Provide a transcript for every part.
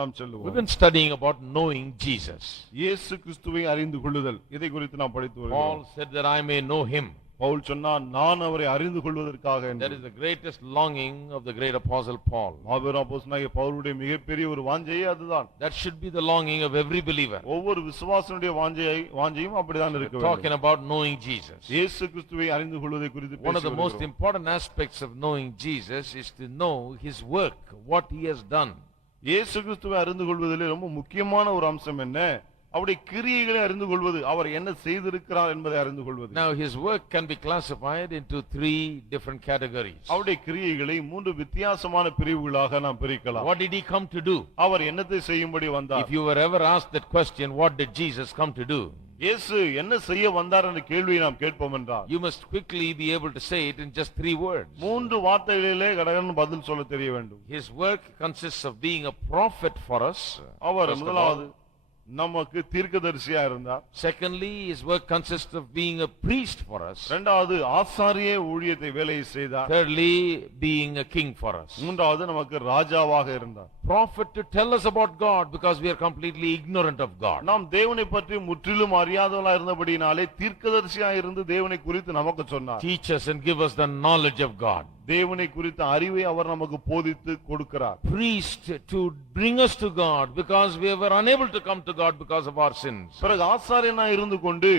நாம் செல்லுவோம். We've been studying about knowing Jesus. இயேசு கிறிஸ்துவை அறிந்து கொள்ளுதல் இதை குறித்து நாம் படித்து வருகிறோம். Paul said that I may know him. Pavul சொன்னான் நான் அவரை அறிந்து கொள்வதற்காக. That is the greatest longing of the great apostle Paul. மாபெரும் அப்போஸ்தலனாகிய பவுலுடைய மிகப்பெரிய ஒரு வாஞ்சையே அதுதான். That should be the longing of every believer. ஒவ்வொரு விசுவாசனுடைய வாஞ்சையும் அப்படிதான் இருக்க வேண்டும். Talking about knowing Jesus. இயேசு கிறிஸ்துவை அறிந்து கொள்வதை குறித்து பேசுகிறோம். One of the most important aspects of knowing Jesus is to know his work, what he has done. இயேசு கிறிஸ்துவை அறிந்து கொள்வதிலே ரொம்ப முக்கியமான ஒரு அம்சம் என்ன? அவருடைய கிரியைகளை அறிந்து கொள்வது, அவர் என்ன செய்திருக்கிறார் என்பதை அறிந்து கொள்வது. Now his work can be classified into 3 different categories. அவருடைய கிரியைகளை 3 வித்தியாசமான பிரிவுகளாக நாம் பிரிக்கலாம். What did he come to do? அவர் என்னத்தை செய்யும்படி வந்தார்? If you were ever asked that question, what did Jesus come to do? இயேசு என்ன செய்ய வந்தார் என்ற கேள்வியை நாம் கேட்போம் என்றால், You must quickly be able to say it in just 3 words. 3 வார்த்தைகளிலே கடகடன் பதில் சொல்ல தெரிய வேண்டும். His work consists of being a prophet for us. அவர் முதலாவது நமக்கு தீர்க்கதரிசியா இருந்தார். Secondly, his work consists of being a priest for us. இரண்டாவது ஆசாரிய ஊழியத்தை வேலையை செய்தார். Thirdly, being a king for us. மூன்றாவது நமக்கு ராஜாவாக இருந்தார். Prophet to tell us about God because we are completely ignorant of God. நாம் தேவனை பற்றி முற்றிலும் அறியாதவர்களாக இருந்தபடியினாலே தீர்க்கதரிசியா இருந்து தேவனை குறித்து நமக்கு சொன்னார். Teach us and give us the knowledge of God. தேவனை குறித்த அறிவை அவர் நமக்கு போதித்து கொடுக்கிறார். Priest to bring us to God because we were unable to come to God because of our sins. பிறகு ஆசாரியனா இருந்து கொண்டு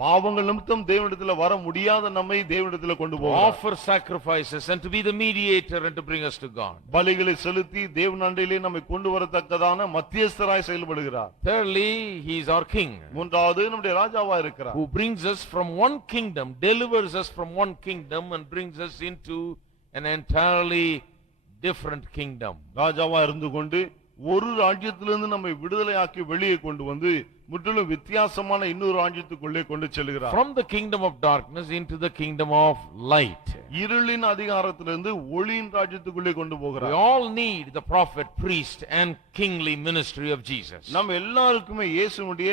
பாவங்கள் நிமித்தம் தேவனிடத்தில் வர முடியாத நம்மை தேவனிடத்தில் கொண்டு போவார். Offer sacrifices and to be the mediator and to bring us to God. பலிகளை செலுத்தி தேவனண்டையிலே நம்மை கொண்டு வரத்தக்கதான மத்தியஸ்தராய் செயல்படுகிறார். Thirdly, he is our king. மூன்றாவது நம்முடைய ராஜாவா இருக்கிறார். Who brings us from one kingdom, delivers us from one kingdom and brings us into an entirely different kingdom. ராஜாவா இருந்து கொண்டு ஒரு ராஜ்யத்திலிருந்து நம்மை விடுதலையாக்கி வெளியே கொண்டு வந்து முற்றிலும் வித்தியாசமான இன்னொரு ராஜ்யத்துக்குள்ளே கொண்டு செல்கிறார். From the kingdom of darkness into the kingdom of light. இருளின் அதிகாரத்திலிருந்து ஒளியின் ராஜ்யத்துக்குள்ளே கொண்டு போகிறார். We all need the prophet, priest and kingly ministry of Jesus. நம்ம எல்லாருக்குமே இயேசுவுடைய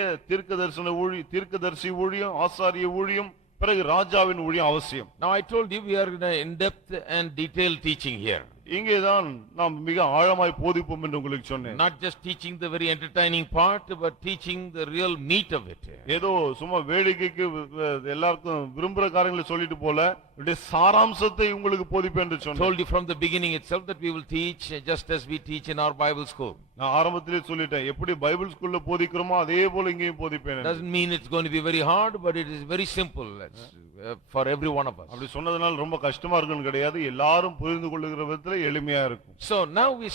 தீர்க்கதரிசி ஊழியம், ஆசாரிய ஊழியம், பிறகு ராஜாவின் ஊழியம் அவசியம். Now I told you we are in a in-depth and detailed teaching here. இங்கேதான் நாம் மிக ஆழமாய் போதிப்போம் என்று உங்களுக்கு சொன்னேன். Not just teaching the very entertaining part but teaching the real meat of it. ஏதோ சும்மா வேடிக்கைக்கு எல்லாருக்கும் விரும்புற காரியங்களை சொல்லிட்டு போல இதே சாராம்சத்தை உங்களுக்கு போதிப்பேன் என்று சொன்னேன். Told you from the beginning itself that we will teach just as we teach in our Bible school. நான் ஆரம்பத்திலே சொல்லிட்டேன், எப்படி பைபிள் ஸ்கூல்ல போதிக்கிறோமோ அதே போல இங்கேயும் போதிப்பேன். Doesn't mean it's going to be very hard but it is very simple for every one of us. அப்படி சொன்னதனால ரொம்ப கஷ்டமா இருக்குன்னு கிடையாது, எல்லாரும் புரிந்து கொள்ளுகிற விதத்துல எளிமையா இருக்கும். So now we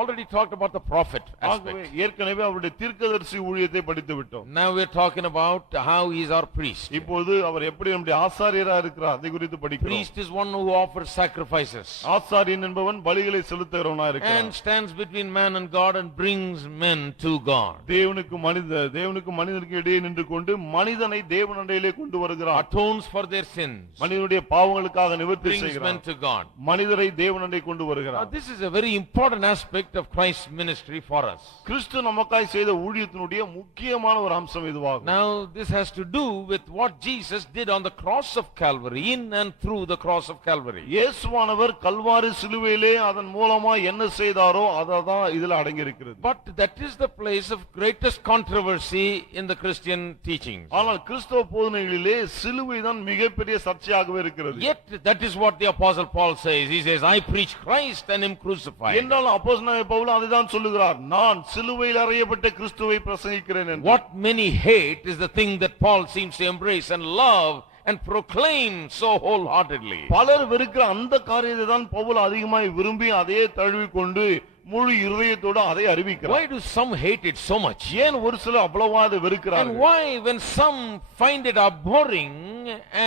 already talked about the prophet aspect. ஏற்கனவே அவருடைய தீர்க்கதரிசி ஊழியத்தை படித்து விட்டோம். Now we are talking about how he is our priest. இப்போது அவர் எப்படி நம்முடைய ஆசாரியரா இருக்கிறார் அதை குறித்து படிக்கிறோம். Priest is one who offers sacrifices. ஆசாரியன் என்பவன் பலிகளை செலுத்துகிறவனா இருக்கிறான். And stands between man and God and brings men to God. தேவனுக்கு மனிதனுக்கு இடையே நின்று கொண்டு மனிதனை தேவனண்டையிலே கொண்டு வருகிறார். Atones for their sins. மனிதனுடைய பாவங்களுக்காக நிவர்த்தி Brings செய்கிறார். men to God. மனிதரை தேவனண்டை கொண்டு வருகிறார். This is a very important aspect of Christ's ministry for us. கிறிஸ்து நமக்காய் செய்த ஊழியத்தினுடைய முக்கியமான ஒரு அம்சம் இதுவாகும். Now this has to do with what Jesus did on the cross of Calvary, in and through the cross of Calvary. இயேசுவானவர் கல்வாரி சிலுவையிலே அதன் மூலமா என்ன செய்தாரோ அததான் இதுல அடங்கி இருக்கிறது. But that is the place of greatest controversy in the Christian teachings. ஆனால் கிறிஸ்தவ போதனைகளிலே சிலுவை தான் மிகப்பெரிய சர்ச்சையாகவே இருக்கிறது. Yet that is what the apostle Paul says. He says, I preach Christ and him crucified. என்றால் அப்போஸ்தலனாகிய பவுல் அதைதான் சொல்லுகிறார், நான் சிலுவையில் அறையப்பட்ட கிறிஸ்துவை பிரசங்கிக்கிறேன் என்று. What many hate is the thing that Paul seems to embrace and love and proclaim so wholeheartedly. பலர் வெறுக்கிற அந்த காரியத்தை தான் பவுல் அதிகமாய் விரும்பி அதே தழுவி கொண்டு முழு இருதயத்தோடு அதை அறிவிக்கிறார். Why do some hate it so much? ஏன் ஒரு சிலர் அவ்வளவா அதை வெறுக்கிறார்கள்? And why when some find it abhorring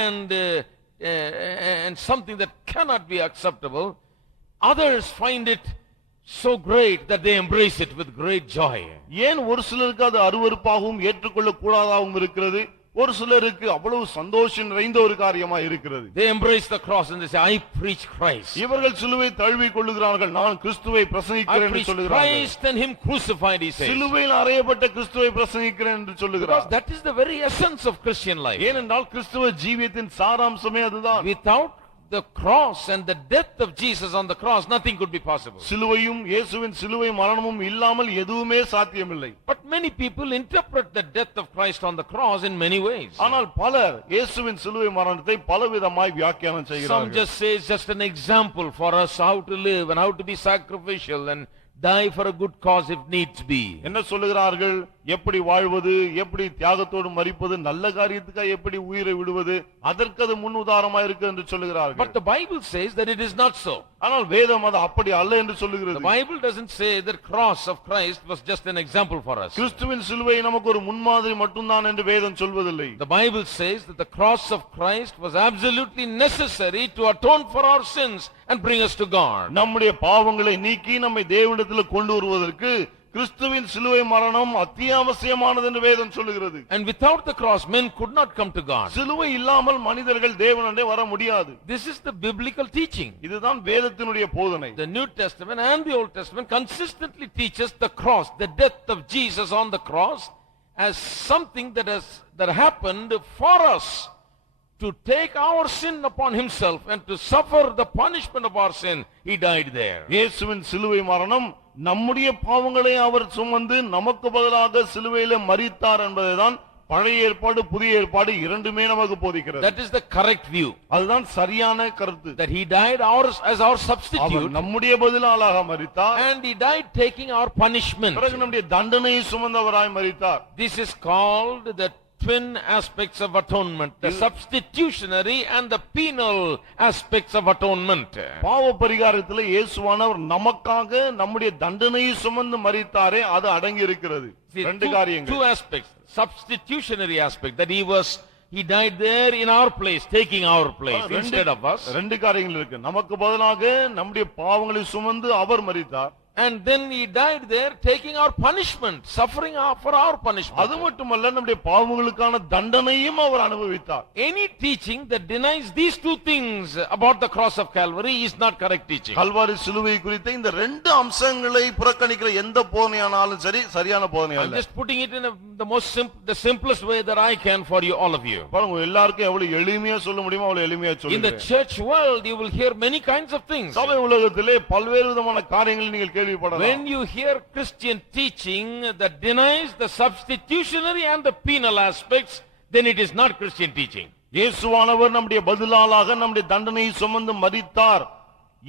and something that cannot be acceptable, others find it so great that they embrace it with great joy? ஏன் ஒரு சிலருக்கு அது அருவருப்பாகவும் ஏற்றுக்கொள்ள கூடாதாகவும் இருக்கிறது, ஒரு சிலருக்கு அவ்வளவு சந்தோஷம் நிறைந்த ஒரு காரியமா இருக்கிறது? They embrace the cross and they say, I preach Christ. இவர்கள் சிலுவை தழுவி கொள்ளுகிறார்கள், நான் கிறிஸ்துவை பிரசங்கிக்கிறேன் என்று சொல்லுகிறார்கள். I preach Christ and him crucified, he says. சிலுவையில் அறையப்பட்ட கிறிஸ்துவை பிரசங்கிக்கிறேன் என்று சொல்லுகிறார். Because that is the very essence of Christian life. ஏனென்றால் கிறிஸ்துவ ஜீவியத்தின் சாராம்சமே அதுதான். Without the cross and the death of Jesus on the cross, nothing could be possible. சிலுவையும் இயேசுவின் சிலுவை மரணமும் இல்லாமல் எதுவுமே சாத்தியமில்லை. But many people interpret the death of Christ on the cross in many ways. ஆனால் பலர் இயேசுவின் சிலுவை மரணத்தை பலவிதமாய் வியாக்கியானம் Some செய்கிறார்கள். just say it's just an example for us how to live and how to be sacrificial and die for a good cause if needs be. என்ன சொல்லுகிறார்கள்? எப்படி வாழ்வது, எப்படி தியாகத்தோடு மரிப்பது, நல்ல காரியத்துக்காக எப்படி உயிரை விடுவது, அதற்கு அது முன் உதாரணமா இருக்கு என்று சொல்லுகிறார்கள். But the Bible says that it is not so. ஆனால் வேதம் அது அப்படி அல்ல என்று சொல்லுகிறது. The Bible doesn't say the cross of Christ was just an example for us. கிறிஸ்துவின் சிலுவை நமக்கு ஒரு முன்மாதிரி மட்டும்தான் என்று வேதம் சொல்வதில்லை. The Bible says that the cross of Christ was absolutely necessary to atone for our sins and bring us to God. நம்முடைய பாவங்களை நீக்கி நம்மை தேவனிடத்தில் கொண்டு வருவதற்கு கிறிஸ்துவின் சிலுவை மரணம் அத்தியாவசியமானது என்று வேதம் சொல்லுகிறது. And without the cross men could not come to God. சிலுவை இல்லாமல் மனிதர்கள் தேவனிடம் வர முடியாது. This is the biblical teaching. இதுதான் வேதத்தினுடைய போதனை. The New Testament and the Old Testament consistently teaches the cross, the death of Jesus on the cross, as something that happened for us to take our sin upon himself and to suffer the punishment of our sin. He died there. இயேசுவின் சிலுவை மரணம் நம்முடைய பாவங்களை அவர் சுமந்து நமக்கு பதிலாக சிலுவையிலே மரித்தார் என்பதுதான் பழைய ஏற்பாடு புதிய ஏற்பாடு இரண்டுமே நமக்கு போதிக்கிறது. That is the correct view. அதுதான் சரியான கருத்து. That he died as our substitute. நம்முடைய பதிலாக மரித்தார். And he died taking our punishment. பிறகு நம்முடைய தண்டனையை சுமந்தவராய் மரித்தார். This is called the twin aspects of atonement, the substitutionary and the penal aspects of atonement. பாவ பரிகாரத்திலே இயேசுவானவர் நமக்காக நம்முடைய தண்டனையை சுமந்து மரித்தாரே அது அடங்கி இருக்கிறது. ரெண்டு காரியங்கள். Two aspects. Substitutionary aspect, that he died there in our place, taking our place instead of us. ரெண்டு காரியங்கள் இருக்கு. நமக்கு பதிலாக நம்முடைய பாவங்களை சுமந்து அவர் மரித்தார். And then he died there taking our punishment, suffering for our punishment. அது மட்டுமல்ல நம்முடைய பாவங்களுக்கான தண்டனையும் அவர் அனுபவித்தார். Any teaching that denies these two things about the cross of Calvary is not correct teaching. Kalvari சிலுவை குறித்த இந்த ரெண்டு அம்சங்களை புறக்கணிக்கிற எந்த போதனையானாலும் சரி சரியான போதனை I'm அல்ல. just putting it in the simplest way that I can for you, all of you. பாருங்க எல்லாருக்கும் எவ்வளவு எளிமையா சொல்ல முடியுமோ அவ்வளவு எளிமையா In சொல்லுங்க. the church world you will hear many kinds of things. சபை உலகத்திலே பல்வேறு விதமான காரியங்களை நீங்கள் கேள்விப்படலாம். When you hear Christian teaching that denies the substitutionary and the penal aspects, then it is not Christian teaching. இயேசுவானவர் நம்முடைய பதிலாளாக நம்முடைய தண்டனையை சுமந்து மரித்தார்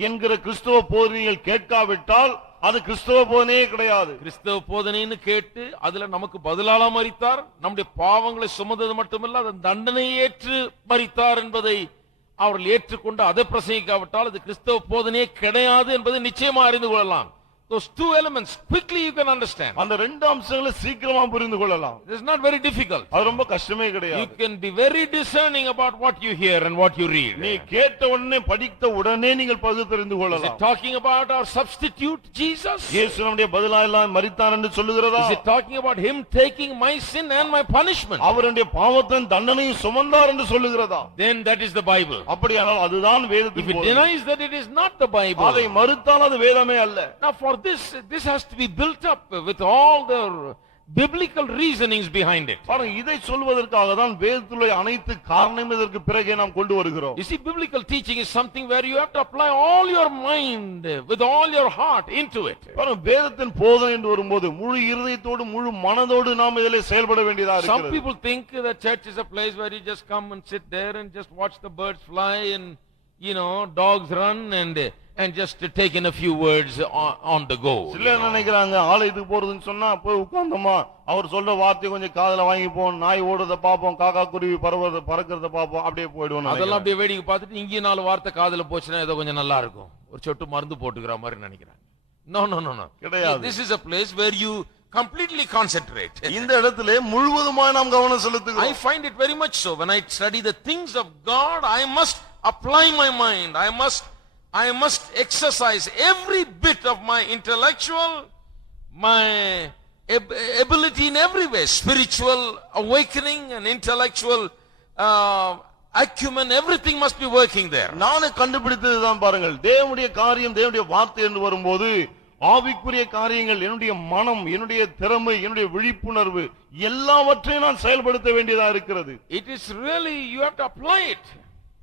என்கிற கிறிஸ்தவ போதனைகள் கேட்காவிட்டால் அது கிறிஸ்தவ போதனையே கிடையாது. கிறிஸ்தவ போதனைன்னு கேட்டு அதுல நமக்கு பதிலாளா மரித்தார், நம்முடைய பாவங்களை சுமந்தது மட்டுமல்ல அதன் தண்டனையை ஏற்று மரித்தார் என்பதை அவர்கள் ஏற்றுக்கொண்டு அதை பிரசங்கிக்காவிட்டால் அது கிறிஸ்தவ போதனையே கிடையாது என்பதை நிச்சயமா அறிந்து கொள்ளலாம். Those two elements quickly you can understand. அந்த ரெண்டு அம்சங்களை சீக்கிரமா புரிந்து கொள்ளலாம். It is not very difficult. அது ரொம்ப கஷ்டமே You கிடையாது. can be very discerning about what you hear and what you read. நீ கேட்ட உடனே படித்த உடனே நீங்கள் பகுத்தறிந்து Is கொள்ளலாம். it talking about our substitute Jesus? இயேசு நம்முடைய பதிலாக மரித்தார் என்று சொல்லுகிறதா? Is it talking about him taking my sin and my punishment? அவருடைய பாவத்தின் தண்டனையை சுமந்தார் என்று சொல்லுகிறதா? Then that is the Bible. அப்படியானால் அதுதான் If வேதத்தின் it போதனை. denies that, it is not the Bible. அதை மறுத்தால் அது வேதமே அல்ல. Now for this has to be built up with all the biblical reasonings behind it. பாருங்க இதை சொல்வதற்காக தான் வேதத்திலுள்ள அனைத்து காரணம் இதற்கு பிறகே நாம் கொண்டு வருகிறோம். You see, biblical teaching is something where you have to apply all your mind with all your heart into it. பாருங்க வேதத்தின் போதனை என்று வரும்போது முழு இருதயத்தோடு முழு மனதோடு நாம் இதிலே செயல்பட வேண்டியதா Some இருக்கிறது. people think that church is a place where you just come and sit there and just watch the birds fly and dogs run and just take in a few words on the go. சிலர் நினைக்கிறாங்க ஆலயத்துக்கு போறதுன்னு சொன்னா போய் உட்கார்ந்தோமா அவர் சொல்ற வார்த்தை கொஞ்சம் காதுல வாங்கிப்போம், நாய் ஓடுறத பாப்போம், காக்கா குருவி பறக்கிறத பாப்போம், அப்படியே போயிடுவோம். அதெல்லாம் அப்படியே வேடிக்கை பார்த்துட்டு இங்கே 4 வார்த்தை காதுல போச்சுன்னா ஏதோ கொஞ்சம் நல்லா இருக்கும், ஒரு சொட்டு மருந்து போட்டுக்கிற மாதிரி நினைக்கிறாங்க. No. கிடையாது. This is a place where you completely concentrate. இந்த இடத்திலே முழுவதுமாய் நாம் கவனம் செலுத்துகிறோம். I find it very much so. When I study the things of God, I must apply my mind. I must exercise every bit of my intellectual, my ability in every way, spiritual awakening and intellectual acumen, everything must be working there. நானே கண்டுபிடித்ததுதான் பாருங்கள், தேவனுடைய காரியம் தேவனுடைய வார்த்தை என்று வரும்போது ஆவிக்குரிய காரியங்கள், என்னுடைய மனம், என்னுடைய திறமை, என்னுடைய விழிப்புணர்வு எல்லாவற்றையும் நான் செயல்படுத்த வேண்டியதா இருக்கிறது. It is really, you have to apply it.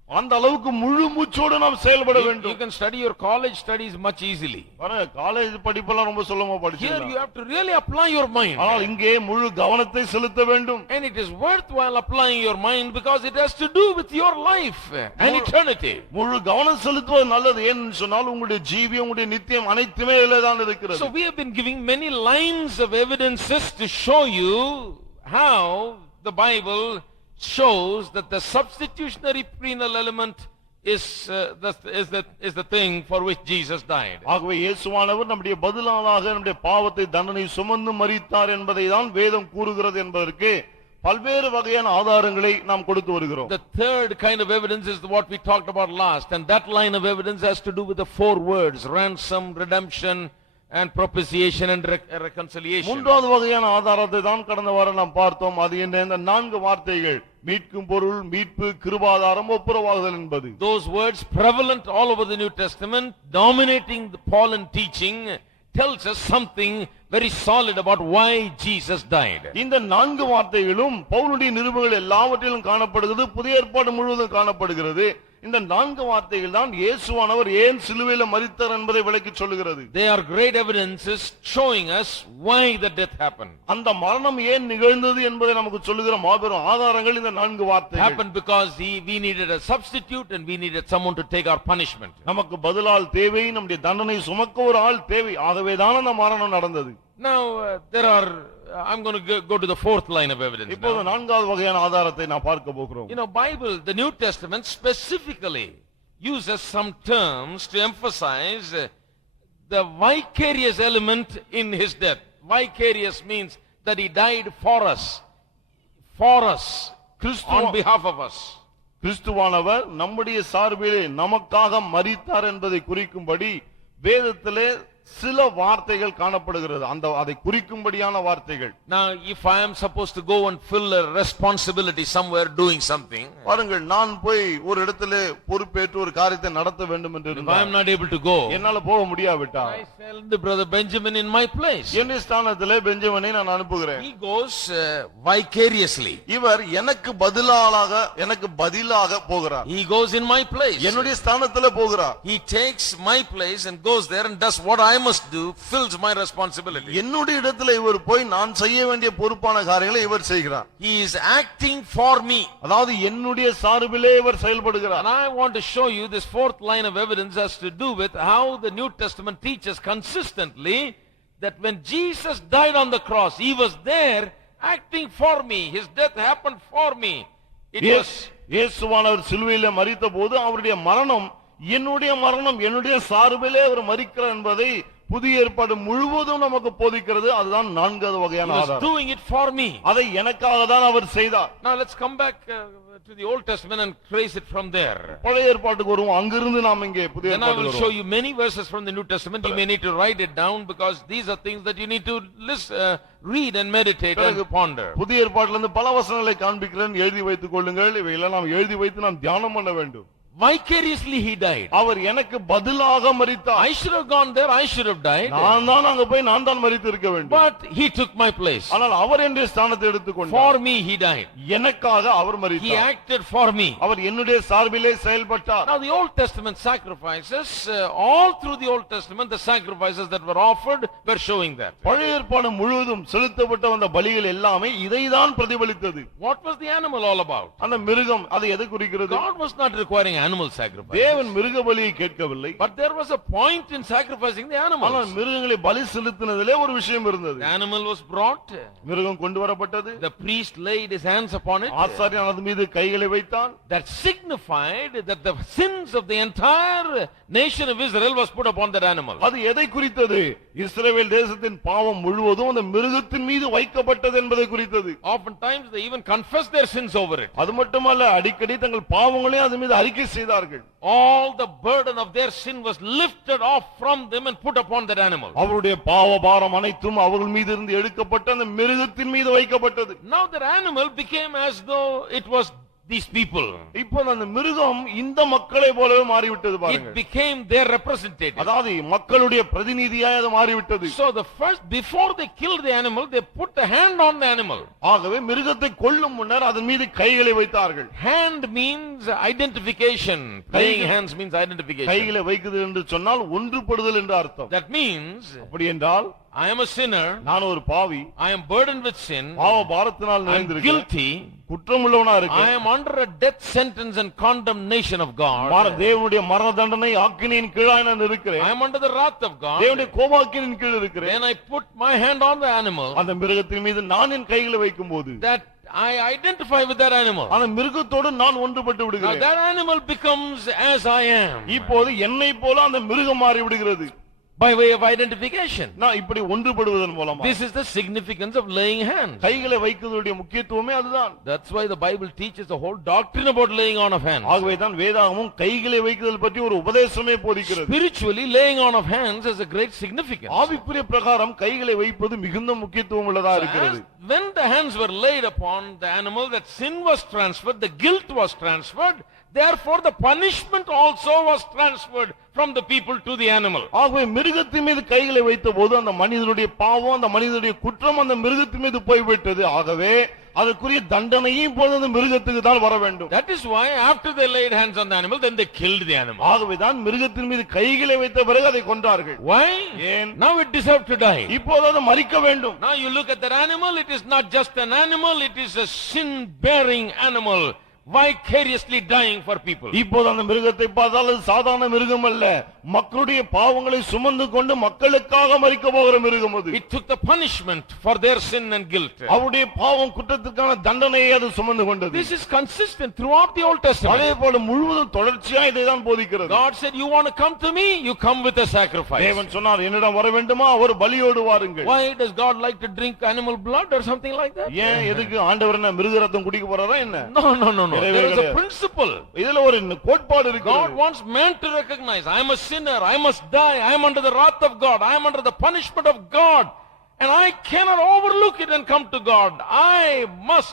அந்த அளவுக்கு முழு மூச்சோடு நாம் செயல்பட You வேண்டும். can study your college studies much easily. பாருங்க, காலேஜ் படிப்பெல்லாம் ரொம்ப சுலபமா Here படிச்சிடலாம். you have to really apply your mind. ஆனால் இங்கே முழு கவனத்தை செலுத்த வேண்டும். And it is worthwhile applying your mind because it has to do with your life and eternity. முழு கவனம் செலுத்துவது நல்லது. ஏன்னு சொன்னால் உங்களுடைய ஜீவியம், உங்களுடைய நித்தியம் அனைத்துமே இதிலே தான் இருக்கிறது. So we have been giving many lines of evidences to show you how the Bible shows that the substitutionary penal element is the thing for which Jesus died. ஆகவே இயேசுவானவர் நம்முடைய பதிலாக நம்முடைய பாவத்தை தண்டனை சுமந்து மரித்தார் என்பதை தான் வேதம் கூறுகிறது என்பதற்கு பல்வேறு வகையான ஆதாரங்களை நாம் கொடுத்து வருகிறோம். The third kind of evidence is what we talked about last, and that line of evidence has to do with the four words: ransom, redemption, and propitiation and reconciliation. மூன்றாவது வகையான ஆதாரத்தை தான் கடந்த வாரம் நாம் பார்த்தோம். அது என்ன? இந்த 4 வார்த்தைகள்: மீட்கும் பொருள், மீட்பு, கிருபாதாரம், ஒப்புரவாகுதல் என்பது. Those words prevalent all over the New Testament, dominating the Pauline teaching, tells us something very solid about why Jesus died. இந்த 4 வார்த்தைகளும் பவுலுடைய நிருபங்கள் எல்லாவற்றிலும் காணப்படுகிறது, புதிய ஏற்பாடு முழுவதும் காணப்படுகிறது. இந்த 4 வார்த்தைகள் தான் இயேசுவானவர் ஏன் சிலுவையில் மரித்தார் என்பதை விளக்கி சொல்லுகிறது. They are great evidences showing us why the death happened. அந்த மரணம் ஏன் நிகழ்ந்தது என்பதை நமக்கு சொல்லுகிற மாபெரும் ஆதாரங்கள் இந்த 4 வார்த்தைகள். Happened because we needed a substitute and we needed someone to take our punishment. நமக்கு பதிலால் தேவை, நம்முடைய தண்டனை சுமக்க ஒரு ஆள் தேவை. ஆகவே தான் அந்த மரணம் நடந்தது. Now I'm going to go to the fourth line of evidence. இப்போது 4வது வகையான ஆதாரத்தை நாம் பார்க்க போகிறோம். You know, Bible, the New Testament specifically uses some terms to emphasize the vicarious element in his death. Vicarious means that he died for us, on behalf of us. கிறிஸ்துவானவர் நம்முடைய சார்பிலே நமக்காக மரித்தார் என்பதை குறிக்கும்படி வேதத்திலே சில வார்த்தைகள் காணப்படுகிறது. அதை குறிக்கும்படியான வார்த்தைகள். Now if I am supposed to go and fill a responsibility somewhere doing something, பாருங்கள், நான் போய் ஒரு இடத்திலே பொறுப்பேற்று ஒரு காரியத்தை நடத்த வேண்டும் என்று if I இருந்தால் am not able to go, என்னால போக முடியாவிட்டால் I send the brother Benjamin in my place. என்னுடைய ஸ்தானத்திலே பெஞ்சமினை நான் அனுப்புகிறேன். He goes vicariously. இவர் எனக்கு பதிலாக போகிறார். He goes in my place. என்னுடைய ஸ்தானத்திலே போகிறார். He takes my place and goes there and does what I must do, fills my responsibility. என்னுடைய இடத்திலே இவர் போய் நான் செய்ய வேண்டிய பொறுப்பான காரியங்களை இவர் செய்கிறார். He is acting for me. அதாவது என்னுடைய சார்பிலே இவர் செயல்படுகிறார். And I want to show you this fourth line of evidence has to do with how the New Testament teaches consistently that when Jesus died on the cross, he was there acting for me. His death happened for me. It was இயேசுவானவர் சிலுவையிலே மரித்தபோது அவருடைய மரணம் என்னுடைய சார்பிலே அவர் மரிக்கிறார் என்பதை புதிய ஏற்பாடு முழுவதும் நமக்கு போதிக்கிறது. அதுதான் 4வது வகையான He was ஆதாரம். doing it for me. அதை எனக்காக தான் அவர் செய்தார். Now let's come back to the Old Testament and trace it from there. பழைய ஏற்பாட்டுக்கு வருவோம், அங்கிருந்து நாம் இங்கே புதிய Then I will ஏற்பாட்டுக்கு show வருவோம். you many verses from the New Testament. You may need to write it down because these are things that you need to read and meditate and ponder. புதிய ஏற்பாட்டிலிருந்து பல வசனங்களை காண்பிக்கிறேன், எழுதி வைத்துக் கொள்ளுங்கள். இவையெல்லாம் நாம் எழுதி வைத்து நாம் தியானம் பண்ண வேண்டும். Vicariously he died. அவர் எனக்கு பதிலாக மரித்தார். I should have gone there, I should have died. நான் தான் அங்க போய் நான் தான் மரித்து இருக்க வேண்டும். But he took my place. ஆனால் அவர் என்னுடைய ஸ்தானத்தை எடுத்துக்கொண்டார். For me he died. எனக்காக அவர் He மரித்தார். acted for me. அவர் என்னுடைய சார்பிலே செயல்பட்டார். Now the Old Testament sacrifices, all through the Old Testament, the sacrifices that were offered were showing that. பழைய ஏற்பாடு முழுவதும் செலுத்தப்பட்ட அந்த பலிகள் எல்லாமே இதைதான் பிரதிபலித்தது. What was the animal all about? அந்த மிருகம் அது எதை குறிக்கிறது? God was not requiring animal sacrifice. தேவன் மிருக பலியை கேட்கவில்லை. But there was a point in sacrificing the ஆனால் animals. மிருகங்களை பலி செலுத்தினதிலே ஒரு விஷயம் இருந்தது. The animal was brought. மிருகம் கொண்டு வரப்பட்டது. The priest laid his hands upon it. ஆசாரியன் அது மீது கைகளை வைத்தான். That signified that the sins of the entire nation of Israel was put upon that animal. அது எதை குறித்தது? இஸ்ரவேல் தேசத்தின் பாவம் முழுவதும் அந்த மிருகத்தின் மீது வைக்கப்பட்டது என்பதை குறித்தது. Oftentimes they even confessed their sins over it. அது மட்டுமல்ல, அடிக்கடி தங்கள் பாவங்களையும் அது மீது அறிக்கை செய்தார்கள். All the burden of their sin was lifted off from them and put upon that animal. அவருடைய பாவ பாரம் அனைத்தும் அவர்கள் மீது இருந்து எடுக்கப்பட்டு அந்த மிருகத்தின் மீது வைக்கப்பட்டது. Now that animal became as though it was these people. இப்போ அந்த மிருகம் இந்த மக்களை போலவே மாறிவிட்டது It பாருங்க. became their representative. அதாவது மக்களுடைய பிரதிநிதியாய் அது மாறிவிட்டது. So the first, before they killed the animal, they put a hand on the animal. ஆகவே மிருகத்தை கொல்லும் முன்னர் அதன் மீது கைகளை வைத்தார்கள். Hand means identification. Laying hands means identification. கைகளை வைக்குது என்று சொன்னால் ஒன்றுபடுதல் என்று அர்த்தம். That means, அப்படி என்றால் I am a sinner, நான் ஒரு பாவி, I am burdened with sin, பாவ பாரத்தினால் I am நிறைந்திருக்கிறேன், guilty, குற்றமுள்ளவனா I இருக்கேன், am under a death sentence and condemnation of God. தேவனுடைய மரண தண்டனை ஆக்கினியின் கீழாய் நான் இருக்கிறேன், I am under the wrath of God. தேவனுடைய கோபாக்கினின் கீழ் இருக்கிறேன். When I put my hand on the animal, அந்த மிருகத்தின் மீது நான் என் கைகளை வைக்கும்போது that I identify with that animal. அந்த மிருகத்தோடு நான் ஒன்றுபட்டு Now விடுகிறேன். that animal becomes as I am. இப்போது என்னை போல அந்த மிருகம் மாறி விடுகிறது. By way of identification. நான் இப்படி ஒன்றுபடுவதன் மூலமா This is the significance of laying hands. கைகளை வைக்கிறதுடைய முக்கியத்துவமே அதுதான். That's why the Bible teaches the whole doctrine about laying on of hands. ஆகவே தான் வேதாகமும் கைகளை வைக்குதல் பற்றி ஒரு உபதேசமே போதிக்கிறது. Spiritually, laying on of hands has a great significance. ஆவிக்குரிய பிரகாரம் கைகளை வைப்பது மிகுந்த முக்கியத்துவம் உள்ளதா இருக்கிறது. When the hands were laid upon the animal, that sin was transferred, the guilt was transferred, therefore the punishment also was transferred from the people to the animal. ஆகவே மிருகத்தின் மீது கைகளை வைத்தபோது அந்த மனிதனுடைய பாவம், அந்த மனிதனுடைய குற்றம் அந்த மிருகத்தின் மீது போய்விட்டது. ஆகவே அதற்குரிய தண்டனையும் இப்போது அந்த மிருகத்துக்கு தான் வர வேண்டும். That is why after they laid hands on the animal, then they killed the animal. ஆகவே தான் மிருகத்தின் மீது கைகளை வைத்த பிறகு அதை கொன்றார்கள். Why? ஏன்? Now it deserved to die. இப்போது அது மரிக்க வேண்டும். Now you look at that animal, it is not just an animal, it is a sin-bearing animal, vicariously dying for people. இப்போது அந்த மிருகத்தை பார்த்தால் அது சாதாரண மிருகம் அல்ல, மக்களுடைய பாவங்களை சுமந்து கொண்டு மக்களுக்காக மரிக்க போகிற மிருகம் அது. It took the punishment for their sin and guilt. அவருடைய பாவம் குற்றத்துக்கான தண்டனையை அது சுமந்து கொண்டது. This is consistent throughout the Old Testament. அதே போல முழுவதும் தொடர்ச்சியா இதை தான் போதிக்கிறது. God said, you want to come to me, you come with a sacrifice. தேவன் சொன்னார், என்னிடம் வர வேண்டுமா, ஒரு பலியோடு வாருங்கள். Why does God like to drink animal blood or something like that? ஏன் எதுக்கு ஆண்டவர் என்ன மிருக ரத்தம் குடிக்க போறாரா என்ன? No. There is a principle. இதுல ஒரு கோட்பாடு இருக்கு. God wants man to recognize, I am a sinner, I must die, I am under the wrath of God, I am under the punishment of God, and I cannot overlook it and come to God. I must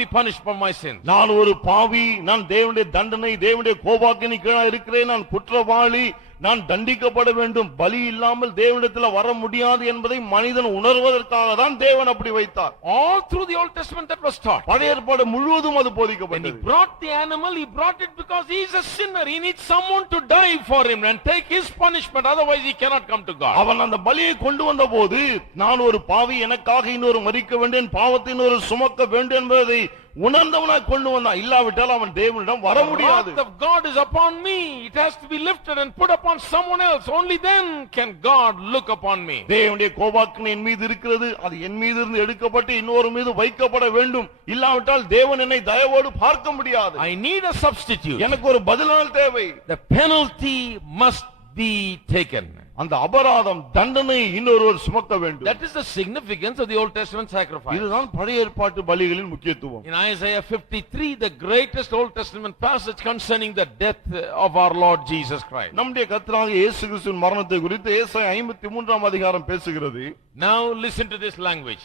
be punished for my sins. நான் ஒரு பாவி, நான் தேவனுடைய தண்டனை, தேவனுடைய கோபாக்கினி கீழே இருக்கிறேன், நான் குற்றவாளி, நான் தண்டிக்கப்பட வேண்டும், பலி இல்லாமல் தேவனிடத்தில் வர முடியாது என்பதை மனிதன் உணர்வதற்காக தான் தேவன் அப்படி வைத்தார். All through the Old Testament that was taught. பழைய ஏற்பாடு முழுவதும் அது When he போதிக்கப்பட்டது. brought the animal, he brought it because he is a sinner. He needs someone to die for him and take his punishment, otherwise he cannot come to God. அவன் அந்த பலியை கொண்டு வந்த போது, நான் ஒரு பாவி, எனக்காக இன்னொரு மரிக்க வேண்டும், பாவத்தின் ஒரு சுமக்க வேண்டும் என்பதை உணர்ந்தவனாய் கொண்டு வந்தான். இல்லாவிட்டால் அவன் தேவனிடம் வர The முடியாது. wrath of God is upon me. It has to be lifted and put upon someone else. Only then can God look upon me. தேவனுடைய கோபாக்கினை என் மீது இருக்கிறது, அது என் மீது இருந்து எடுக்கப்பட்டு இன்னொரு மீது வைக்கப்பட வேண்டும். இல்லாவிட்டால் தேவன் என்னை தயவோடு பார்க்க முடியாது. I need a substitute. எனக்கு ஒரு பதிலால் தேவை. The penalty must be taken. அந்த அபராதம், தண்டனை இன்னொருவர் சுமக்க வேண்டும். That is the significance of the Old Testament sacrifice. இதுதான் பழைய ஏற்பாட்டு பலிகளின் முக்கியத்துவம். In Isaiah 53, the greatest Old Testament passage concerning the death of our Lord Jesus Christ. நம்முடைய கர்த்தராகிய இயேசு கிறிஸ்துவின் மரணத்தை குறித்து ஏசாயா 53ஆம் அதிகாரம் பேசுகிறது. Now listen to this language.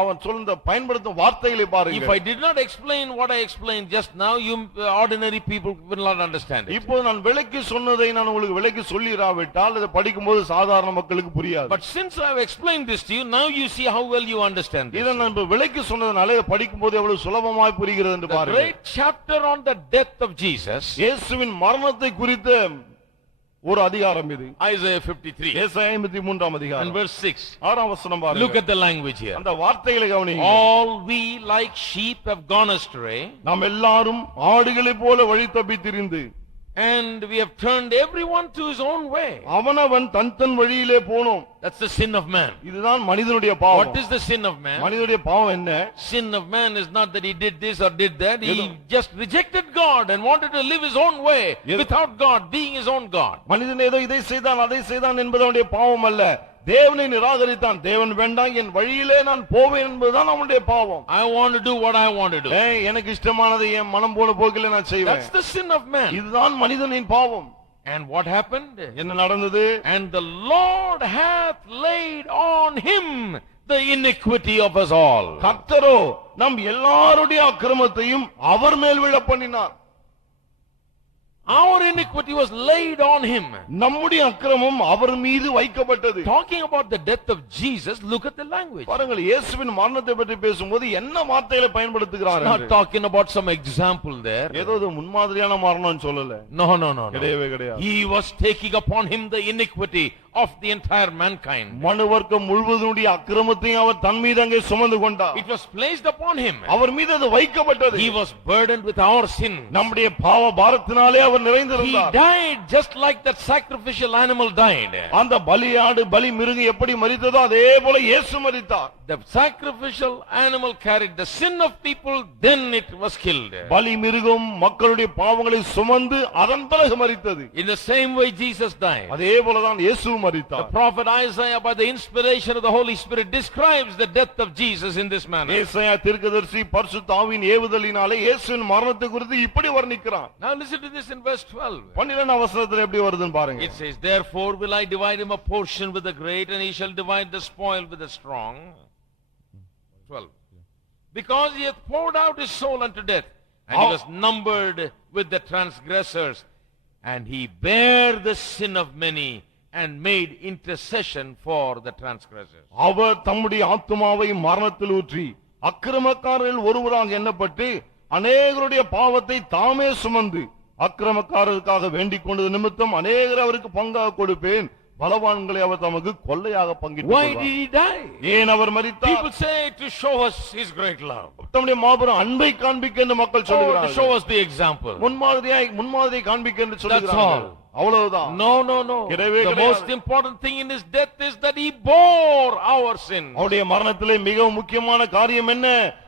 அவன் சொல்ந்த பயன்படுத்தும் வார்த்தைகளை If பாருங்கள். I did not explain what I explained just now, you ordinary people will not understand it. இப்போ நான் விளக்கி சொன்னதை நான் உங்களுக்கு விளக்கி சொல்லிராவிட்டால் இதை படிக்கும்போது சாதாரண மக்களுக்கு புரியாது. But since I have explained this to you, now you see how well you understand this. இதை நான் இப்ப விளக்கி சொன்னதனால இதை படிக்கும்போது எவ்வளவு சுலபமாய் புரிகிறது என்று The பாருங்கள். great chapter on the death of Jesus, இயேசுவின் மரணத்தை குறித்த ஒரு அதிகாரம் இது. Isaiah 53 ஏசாயா 53ஆம் and அதிகாரம் verse 6. 6ஆம் வசனம் Look பாருங்கள். at the language here. அந்த வார்த்தைகளை கவனியுங்கள். All we like sheep have gone astray, நாம் எல்லாரும் ஆடுகளைப் போல வழி தப்பி திரிந்து, and we have turned everyone to his own way. அவனவன் தன் வழியிலே போனோம். That's the sin of man. இதுதான் மனிதனுடைய பாவம். What is the sin of man? மனிதனுடைய பாவம் என்ன? Sin of man is not that he did this or did that. He just rejected God and wanted to live his own way without God, being his own God. மனிதன் ஏதோ இதை செய்தான் அதை செய்தான் என்பது அவனுடைய பாவம் அல்ல. தேவனை நிராகரித்தான். தேவன் வேண்டாம், என் வழியிலே நான் போவேன் என்பதுதான் அவனுடைய பாவம். I want to do what I want to do. எனக்கு இஷ்டமானதை என் மனம் போன போக்கிலே நான் செய்வேன். That's the sin of man. இதுதான் மனிதனின் பாவம். And what happened? என்ன நடந்தது? And the Lord hath laid on him the iniquity of us all. கர்த்தரோ நம் எல்லாருடைய அக்கிரமத்தையும் அவர் மேல் விழ பண்ணினார். Our iniquity was laid on him. நம்முடைய அக்கிரமம் அவர் மீது வைக்கப்பட்டது. Talking about the death of Jesus, look at the language. பாருங்கள், இயேசுவின் மரணத்தை பற்றி பேசும்போது என்ன வார்த்தைகளை பயன்படுத்துகிறார்? Not talking about some example there. ஏதோ ஒரு முன்மாதிரியான மரணம் சொல்லல. No. கிடையவே கிடையாது. He was taking upon him the iniquity of the entire mankind. மனுவர்க்கம் முழுவதுடைய அக்கிரமத்தையும் அவர் தன் மீது அங்கே சுமந்து கொண்டார். It was placed upon him. அவர் மீது அது வைக்கப்பட்டது. He was burdened with our sin. நம்முடைய பாவ பாரத்தினாலே அவர் He நிறைந்திருந்தார். died just like that sacrificial animal died. அந்த பலியாடு பலி மிருகம் எப்படி மரித்ததோ அதே போல இயேசு மரித்தார். The sacrificial animal carried the sin of people, then it was killed. பலி மிருகம் மக்களுடைய பாவங்களை சுமந்து அதன் பிறகு மரித்தது. In the same way Jesus died. அதே போலதான் இயேசு The மரித்தார். prophet Isaiah, by the inspiration of the Holy Spirit, describes the death of Jesus in this manner. ஏசாயா தீர்க்கதரிசி பரிசுத்த ஆவியின் ஏவுதலினாலே இயேசுவின் மரணத்தை குறித்து இப்படி வர்ணிக்கிறான். Now listen to this in verse 12. 12 வசனத்துல எப்படி வருதுன்னு பாருங்க. It says, therefore will I divide him a portion with the great, and he shall divide the spoil with the strong. 12. Because he hath poured out his soul unto death, and he was numbered with the transgressors, and he bare the sin of many, and made intercession for the transgressors. அவர் தம்முடைய ஆத்துமாவை மரணத்தில் ஊற்றி அக்கிரமக்காரரில் ஒருவராக எண்ணப்பட்டு அநேகருடைய பாவத்தை தாமே சுமந்து அக்கிரமக்காரருக்காக வேண்டிக் கொண்டது நிமித்தம் அநேகர் அவருக்கு பங்காக கொடுப்பேன், பலவான்களை அவர் தமக்கு கொள்ளையாக பங்கிட்டு Why did he die? ஏன் அவர் மரித்தார்? People say to show us his great love. தம்முடைய மாபெரும் அன்பை காண்பிக்க என்று மக்கள் Or to சொல்கிறார்கள். show us the example. முன்மாதிரியை காண்பிக்க என்று சொல்கிறார்கள். all. அவ்வளவுதான். No. கிடையவே The கிடையாது. most important thing in his death is that he bore our sins. அவருடைய மரணத்திலே மிகவும் முக்கியமான காரியம் என்ன?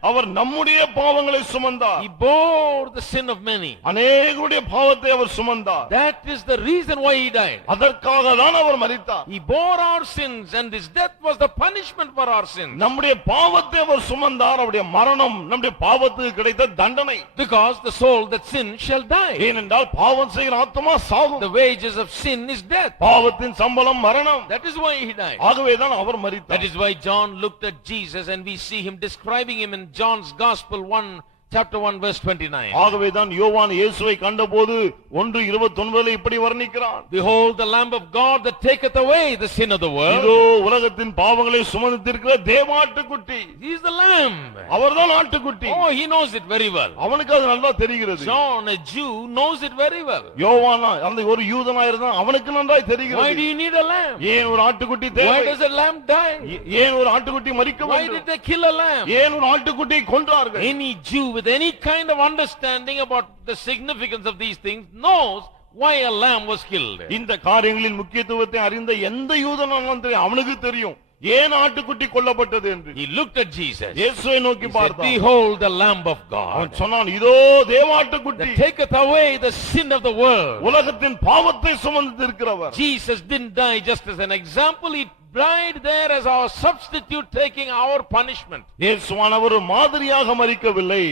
அவர் நம்முடைய பாவங்களை சுமந்தார். He bore the sin of many. அநேகருடைய பாவத்தை அவர் சுமந்தார். That is the reason why he died. அதற்காக தான் அவர் மரித்தார். He bore our sins, and his death was the punishment for our sins. நம்முடைய பாவத்தை அவர் சுமந்தார். அவருடைய மரணம் நம்முடைய பாவத்துக்கு கிடைத்த தண்டனை. Because the soul that sins shall die. ஏனென்றால் பாவம் செய்கிற ஆத்துமா சாகும். The wages of sin is death. பாவத்தின் சம்பளம் மரணம். That is why he died. ஆகவேதான் அவர் That மரித்தார். is why John looked at Jesus, and we see him describing him in John's Gospel 1, chapter 1, verse 29. ஆகவேதான் யோவான் இயேசுவை கண்டபோது 1:29 இப்படி வர்ணிக்கிறான். Behold the Lamb of God that taketh away the sin of the world. இதோ உலகத்தின் பாவங்களை சுமந்து தீர்க்கிற தேவாட்டுக்குட்டி. He is the Lamb. அவர்தான் ஆட்டுக்குட்டி. Oh, he knows it very well. அவனுக்கு அது நல்லா தெரிகிறது. John, a Jew, knows it very well. யோவான் அந்த ஒரு யூதனாய் இருந்தான், அவனுக்கு நன்றாய் Why do தெரிகிறது. you need a lamb? ஏன் ஒரு ஆட்டுக்குட்டி Why தேவை? does a lamb die? ஏன் ஒரு ஆட்டுக்குட்டி மரிக்க Why வேண்டும்? did they kill a lamb? ஏன் ஒரு ஆட்டுக்குட்டியை கொன்றார்கள்? Any Jew with any kind of understanding about the significance of these things knows why a lamb was killed. இந்த காரியங்களின் முக்கியத்துவத்தை அறிந்த எந்த யூதனாலும் தெரியும், அவனுக்கு தெரியும் ஏன் ஆட்டுக்குட்டி கொல்லப்பட்டது என்று. He looked at Jesus. இயேசுவை நோக்கி He said, பார்த்தான். behold the Lamb of அவன் God சொன்னான், இதோ தேவாட்டுக்குட்டி, that taketh away the sin of the world. உலகத்தின் பாவத்தை சுமந்து இருக்கிறவர். Jesus didn't die just as an example. He died there as our substitute, taking our punishment. இயேசுவானவர் மாதிரியாக மரிக்கவில்லை,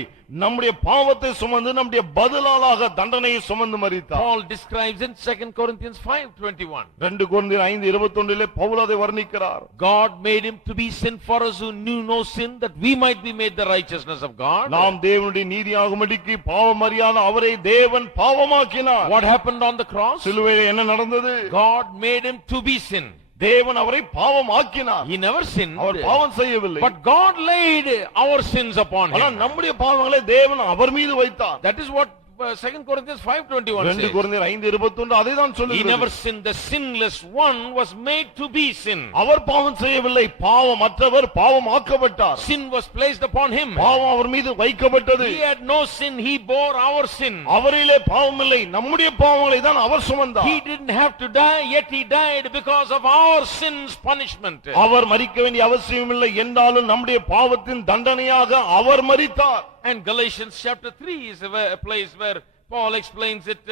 நம்முடைய பாவத்தை சுமந்து நம்முடைய பதிலாக தண்டனையை சுமந்து மரித்தார். Paul describes in 2 Corinthians 5:21. 2 கொரிந்தியர் 5:21 பவுல் அதை வர்ணிக்கிறார். God made him to be sin for us who knew no sin, that we might be made the righteousness of God. நாம் தேவனுடைய நீதியாகும்படிக்கு பாவம் அறியாத அவரை தேவன் பாவமாக்கினார். What happened on the cross? சிலுவையில் என்ன நடந்தது? God made him to be sin. தேவன் அவரை பாவம் ஆக்கினார். He never sinned. அவர் பாவம் செய்யவில்லை. But God laid our sins upon ஆனால் him. நம்முடைய பாவங்களை தேவன் அவர் மீது வைத்தார். That is what 2 Corinthians 5:21 2 says. கொரிந்தியர் 5:21 அதை தான் He சொல்லுகிறது. never sinned. The sinless one was made to be sin. அவர் பாவம் செய்யவில்லை, பாவமற்றவர் பாவம் ஆக்கப்பட்டார். Sin was placed upon him. பாவம் அவர் மீது வைக்கப்பட்டது. He had no sin. He bore our sin. அவரிலே பாவம் இல்லை, நம்முடைய பாவங்களை தான் அவர் சுமந்தார். He didn't have to die, yet he died because of our sins punishment. அவர் மரிக்க வேண்டிய அவசியம் இல்லை என்றாலும் நம்முடைய பாவத்தின் தண்டனையாக அவர் மரித்தார். And Galatians chapter 3 is a place where Paul explains it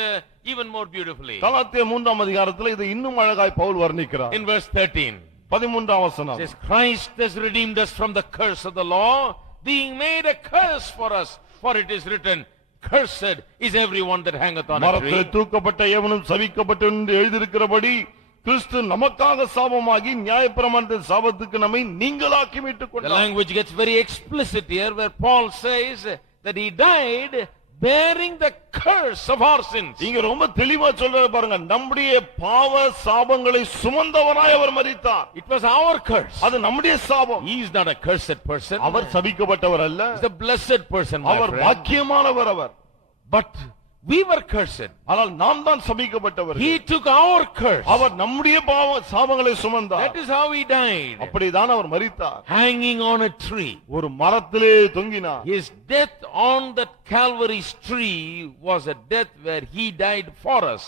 even more beautifully. கலாத்தியர் 3ஆம் அதிகாரத்தில் இதை இன்னும் அழகாய் பவுல் வர்ணிக்கிறார். In verse 13. 13ஆம் வசனம். It says, Christ has redeemed us from the curse of the law, being made a curse for us, for it is written, cursed is everyone that hangeth on a மரத்தில் tree. தூக்கப்பட்ட எவனும் சபிக்கப்பட்டு என்று எழுதியிருக்கிறபடி கிறிஸ்து நமக்காக சாபமாகி நியாயப்பிரமாணத்தின் சாபத்துக்கு நம்மை நீங்களாக்கி மீட்டுக் The கொண்டார். language gets very explicit here where Paul says that he died bearing the curse of our sins. இங்க ரொம்ப தெளிவா சொல்றாரு பாருங்க, நம்முடைய பாவ சாபங்களை சுமந்தவராய் அவர் மரித்தார். It was our curse. அது நம்முடைய சாபம். He is not a cursed person. அவர் சபிக்கப்பட்டவர் அல்ல, He is a blessed person, my our friend. பாக்கியமானவர். Our But we were cursed. ஆனால் நாம் தான் சபிக்கப்பட்டவர். He took our curse. அவர் நம்முடைய பாவ சாபங்களை சுமந்தார். That is how he died. அப்படிதான் அவர் மரித்தார். Hanging on a tree. ஒரு மரத்திலே தொங்கினார். His death on that Calvary's tree was a death where he died for us,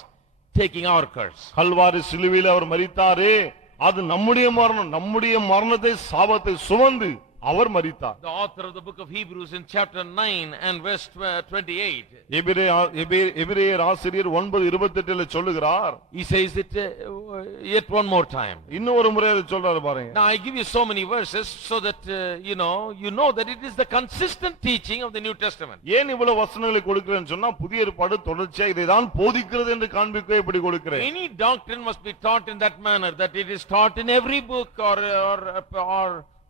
taking our curse. Kalvari சிலுவையில் அவர் மரித்தாரே, அது நம்முடைய மரணம். நம்முடைய மரணத்தை சாபத்தை சுமந்து அவர் மரித்தார். The author of the book of Hebrews in chapter 9 and verse 28. எபிரேயர் ஆசிரியர் 9:28 சொல்லுகிறார். He says it yet one more time. இன்னும் ஒரு முறை அதை சொல்றாரு பாருங்க. Now I give you so many verses so that you know that it is the consistent teaching of the New Testament. ஏன் இவ்வளவு வசனங்களை கொடுக்கிறேன்னு சொன்னா, புதிய ஏற்பாடு தொடர்ச்சியா இதைதான் போதிக்கிறது என்று காண்பிக்க இப்படி கொடுக்கிறேன். Any doctrine must be taught in that manner, that it is taught in every book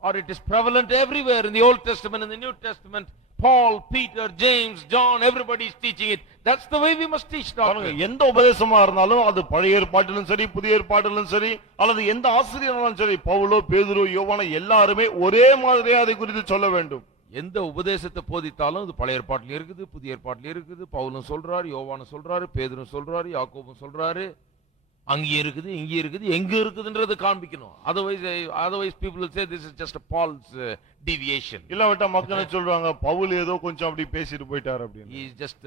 or it is prevalent everywhere in the Old Testament and the New Testament. Paul, Peter, James, John, everybody is teaching it. That's the way we must teach doctrine. எந்த உபதேசமா இருந்தாலும் அது பழைய ஏற்பாட்டிலும் சரி புதிய ஏற்பாட்டிலும் சரி அல்லது எந்த ஆசிரியராலும் சரி, பவுலோ, பேதுரு, யோவான எல்லாருமே ஒரே மாதிரியே அதை குறித்து சொல்ல வேண்டும். எந்த உபதேசத்தை போதித்தாலும் அது பழைய ஏற்பாட்டிலும் இருக்குது, புதிய ஏற்பாட்டிலும் இருக்குது. பவுலும் சொல்றாரு, யோவானும் சொல்றாரு, பேதுரும் சொல்றாரு, யாக்கோபும் சொல்றாரு. அங்கே இருக்குது, இங்கே இருக்குது, எங்க இருக்குதுன்றது காண்பிக்கணும். otherwise people will say this is just a Paul's deviation. இல்லாவிட்டா மக்கள் சொல்றாங்க, பவுல் ஏதோ கொஞ்சம் அப்படி பேசிட்டு போயிட்டார் அப்படின்னு. He just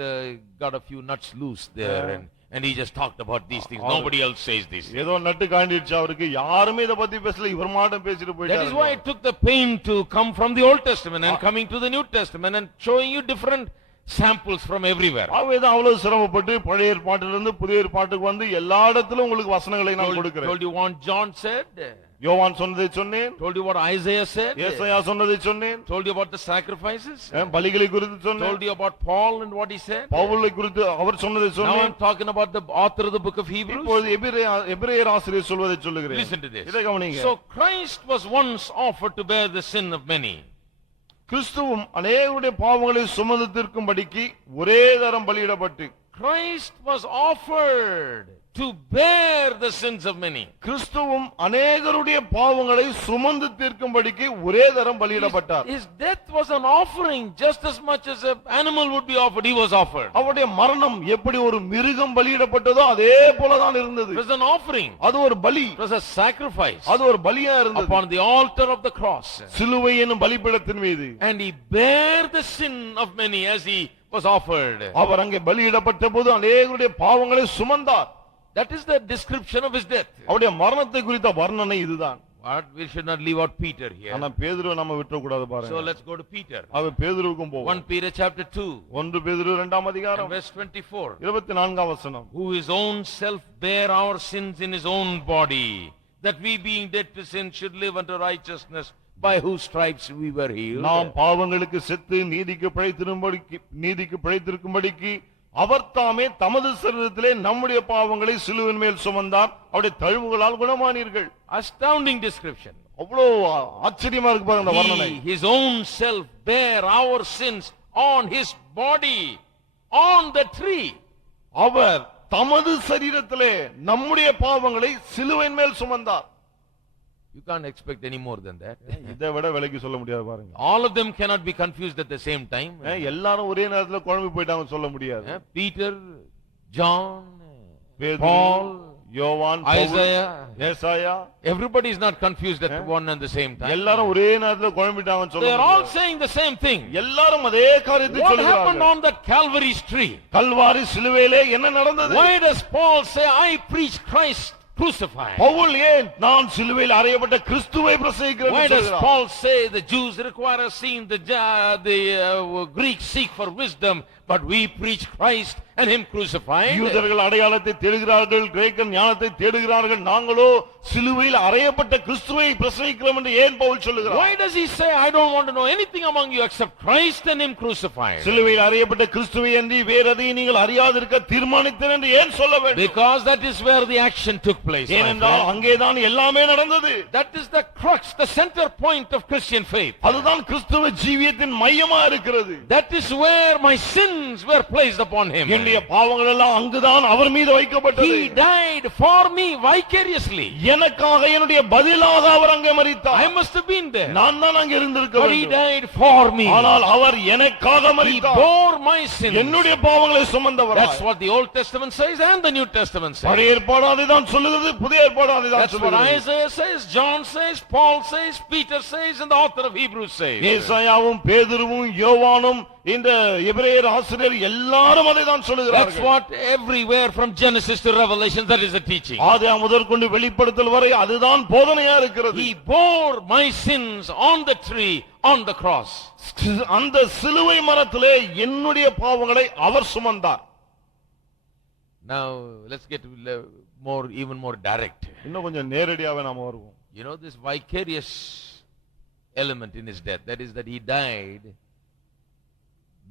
got a few nuts loose there and he just talked about these things. Nobody else says this. ஏதோ நட்டு காண்டிடுச்சு அவருக்கு, யாருமே இத பத்தி பேசல, இவர் மட்டும் பேசிட்டு போயிட்டார். That is why it took the pain to come from the Old Testament and coming to the New Testament and showing you different samples from everywhere. அவதான் அவ்வளவு சிரமப்பட்டு பழைய ஏற்பாட்டிலிருந்து புதிய ஏற்பாட்டுக்கு வந்து எல்லா இடத்திலும் உங்களுக்கு வசனங்களை நான் கொடுக்கிறேன். Told you what John said, யோவான் சொன்னதை சொன்னேன். told you what Isaiah said, ஏசாயா சொன்னதை சொன்னேன். told you about the sacrifices, பலிகளை குறித்து சொன்னேன். told you about Paul and what he said. பவுலை குறித்து அவர் சொன்னதை Now சொன்னேன். I'm talking about the author of the book of Hebrews. இப்போது எபிரேயர் ஆசிரியர் சொல்வதை சொல்லுகிறேன். Listen to this. இதை கவனிங்க. So Christ was once offered to bear the sin of many. கிறிஸ்துவும் அநேகருடைய பாவங்களை சுமந்து தீர்க்கும்படிக்கு ஒரே தரம் பலியிடப்பட்டு. Christ was offered to bear the sins of many. கிறிஸ்துவும் அநேகருடைய பாவங்களை சுமந்து தீர்க்கும்படிக்கு ஒரே தரம் பலியிடப்பட்டார். His death was an offering just as much as an animal would be offered. He was offered. அவருடைய மரணம் எப்படி ஒரு மிருகம் பலியிடப்பட்டதோ அதே போலதான் இருந்தது. It was an offering. அது ஒரு பலி. It was a sacrifice. அது ஒரு பலியா இருந்தது. Upon the altar of the cross. சிலுவை என்னும் பலிபீடத்தின் மீது. And he bare the sin of many as he was offered. அவர் அங்கே பலியிடப்பட்ட போது அநேகருடைய பாவங்களை சுமந்தார். That is the description of his death. அவருடைய மரணத்தை குறித்த வர்ணனை இதுதான். But we should not leave out Peter here. ஆனா பேதுருவை நம்ம விட்டுற கூடாது பாருங்க. So let's go to Peter. அவர் பேதுருவுக்கும் போவோம். 1 Peter chapter 2. 1 பேதுரு 2ஆம் அதிகாரம் verse 24. 24ஆம் வசனம். Who his own self bare our sins in his own body, that we being dead to sin should live unto righteousness, by whose stripes we were healed. நாம் பாவங்களுக்கு செத்து நீதிக்கு பிழைத்திருக்கும்படிக்கு அவர் தாமே தமது சரீரத்திலே நம்முடைய பாவங்களை சிலுவின் மேல் சுமந்தார், அவருடைய தழும்புகளால் குணமானீர்கள். Astounding description. அவ்வளவு ஆச்சரியமா இருக்கு பாருங்க அந்த வர்ணனை. His own self bare our sins on his body on the tree. அவர் தமது சரீரத்திலே நம்முடைய பாவங்களை சிலுவையின் மேல் சுமந்தார். You can't expect any more than that. இதை விட விலைக்கு சொல்ல முடியாது பாருங்க. All of them cannot be confused at the same time. எல்லாரும் ஒரே நேரத்துல குழம்பி போயிட்டாங்க சொல்ல முடியாது. Peter, John, Paul, யோவான், Isaiah, ஏசாயா, everybody is not confused at one and the same time. எல்லாரும் ஒரே நேரத்துல குழம்பிட்டாங்கன்னு சொல்ல They are all முடியாது. saying the same thing. எல்லாரும் அதே காரியத்தை What happened சொல்லுகிறார்கள். on that Calvary's tree? Kalvari சிலுவையிலே என்ன நடந்தது? Why does Paul say, I preach Christ crucified? Pavul ஏன் நான் சிலுவையில் அறையப்பட்ட கிறிஸ்துவை பிரசங்கிக்கிறேன் Why என்று does சொல்கிறார்? Paul say the Jews require a scene, the Greeks seek for wisdom, but we preach Christ and him crucified. யூதர்கள் அடையாளத்தை தேடுகிறார்கள், கிரேக்கர் ஞானத்தை தேடுகிறார்கள், நாங்களோ சிலுவையில் அறையப்பட்ட கிறிஸ்துவை பிரசங்கிக்கிறோம் என்று ஏன் பவுல் சொல்லுகிறார்? Why does he say, I don't want to know anything among you except Christ and him crucified? சிலுவையில் அறையப்பட்ட கிறிஸ்துவை அன்றி வேறு எதையும் நீங்கள் அறியாதிருக்க தீர்மானித்தேன் என்று ஏன் சொல்ல வேண்டும்? Because that is where the action took place. my ஏனென்றால் friend. அங்கேதான் எல்லாமே நடந்தது. That is the crux, the center point of Christian faith. அதுதான் கிறிஸ்துவ ஜீவியத்தின் மையமா இருக்கிறது. That is where my sins were placed upon him. என்னுடைய பாவங்கள் எல்லாம் அங்குதான் அவர் மீது வைக்கப்பட்டது. He died for me vicariously. எனக்காக என்னுடைய பதிலாக அவர் அங்கே மரித்தார். I must have been there. நான் தான் அங்கே இருந்திருக்க But he வேண்டும். died for me. ஆனால் அவர் எனக்காக He மரித்தார். bore my sins. என்னுடைய பாவங்களை சுமந்தவர். That's what the Old Testament says and the New Testament says. பழைய ஏற்பாடு அதைதான் சொல்லுகிறது, புதிய ஏற்பாடு அதைதான் That's what சொல்லுகிறது. Isaiah says, John says, Paul says, Peter says, and the author of Hebrews says. ஏசாயாவும் பேதுருவும் யோவானும் இந்த எபிரேயர் ஆசிரியர் எல்லாரும் அதைதான் That's சொல்லுகிறார்கள். what everywhere from Genesis to Revelation, that is the teaching. ஆதியாகமம் முதற்கொண்டு வெளிப்படுத்தல் வரை அதுதான் போதனையா இருக்கிறது. He bore my sins on the tree, on the cross. அந்த சிலுவை மரத்திலே என்னுடைய பாவங்களை அவர் சுமந்தார். Now, let's get more, even more direct. இன்னும் கொஞ்சம் நேரடியாவே நாம வருவோம். You know this vicarious element in his death, that is that he died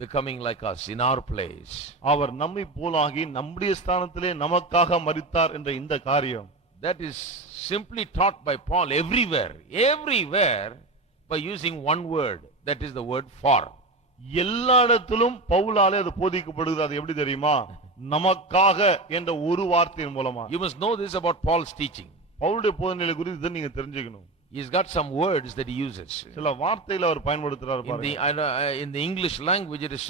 becoming like us in our place. அவர் நம்மை போலாகி நம்முடைய ஸ்தானத்திலே நமக்காக மரித்தார் என்ற இந்த காரியம் That is simply taught by Paul everywhere by using one word, that is the word for. எல்லா இடத்திலும் பவுலாலே அது போதிக்கப்படுகிறது. அது எப்படி தெரியுமா? நமக்காக என்ற ஒரு வார்த்தையின் மூலமா. You must know this about Paul's teaching. பவுலுடைய போதனைகளை குறித்து இதை நீங்க தெரிஞ்சுக்கணும். He's got some words that he uses. சில வார்த்தைகளை அவர் பயன்படுத்துறார் In பாருங்க. the English language it is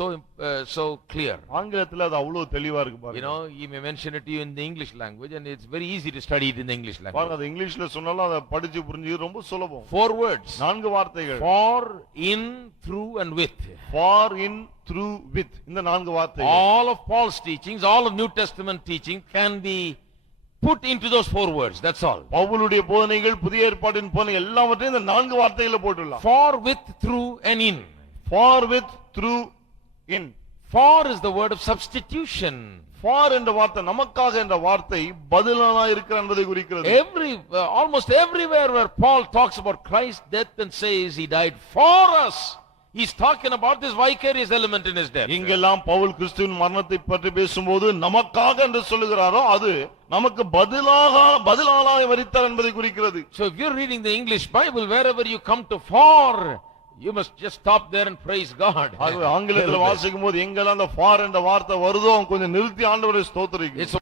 so clear. ஆங்கிலத்துல அது அவ்வளவு தெளிவா இருக்கு You பாருங்க. know, he may mention it to you in the English language and it's very easy to study it in the English பாருங்க, language. அது இங்கிலீஷ்ல சொன்னாலும் அதை படிச்சு புரிஞ்சுக்கிறது ரொம்ப சுலபம். 4 words. 4 வார்த்தைகள். For, in, through and with. For, in, through, with. இந்த 4 வார்த்தைகள். All of Paul's teachings, all of New Testament teaching can be put into those 4 words, that's all. பவுலுடைய போதனைகள் புதிய ஏற்பாட்டின் போதனை எல்லாவற்றையும் இந்த 4 வார்த்தைகளை போட்டுடலாம். For, with, through and in. For, with, through, in. For is the word of substitution. For என்ற வார்த்தை, நமக்காக என்ற வார்த்தை பதிலானா இருக்கிற என்பதை குறிக்கிறது. Almost everywhere where Paul talks about Christ's death and says he died for us, he's talking about this vicarious element in his death. இங்கெல்லாம் பவுல் கிறிஸ்துவின் மரணத்தை பற்றி பேசும்போது நமக்காக என்று சொல்லுகிறாரோ அது நமக்கு பதிலாக மரித்தார் என்பதை குறிக்கிறது. So if you're reading the English Bible, wherever you come to for, you must just stop there and praise God. ஆகவே ஆங்கிலத்துல வாசிக்கும் போது எங்கெல்லாம் அந்த for என்ற வார்த்தை வருதோ கொஞ்சம் நிறுத்தி ஆண்டவரை ஸ்தோத்திரிக்கணும். It's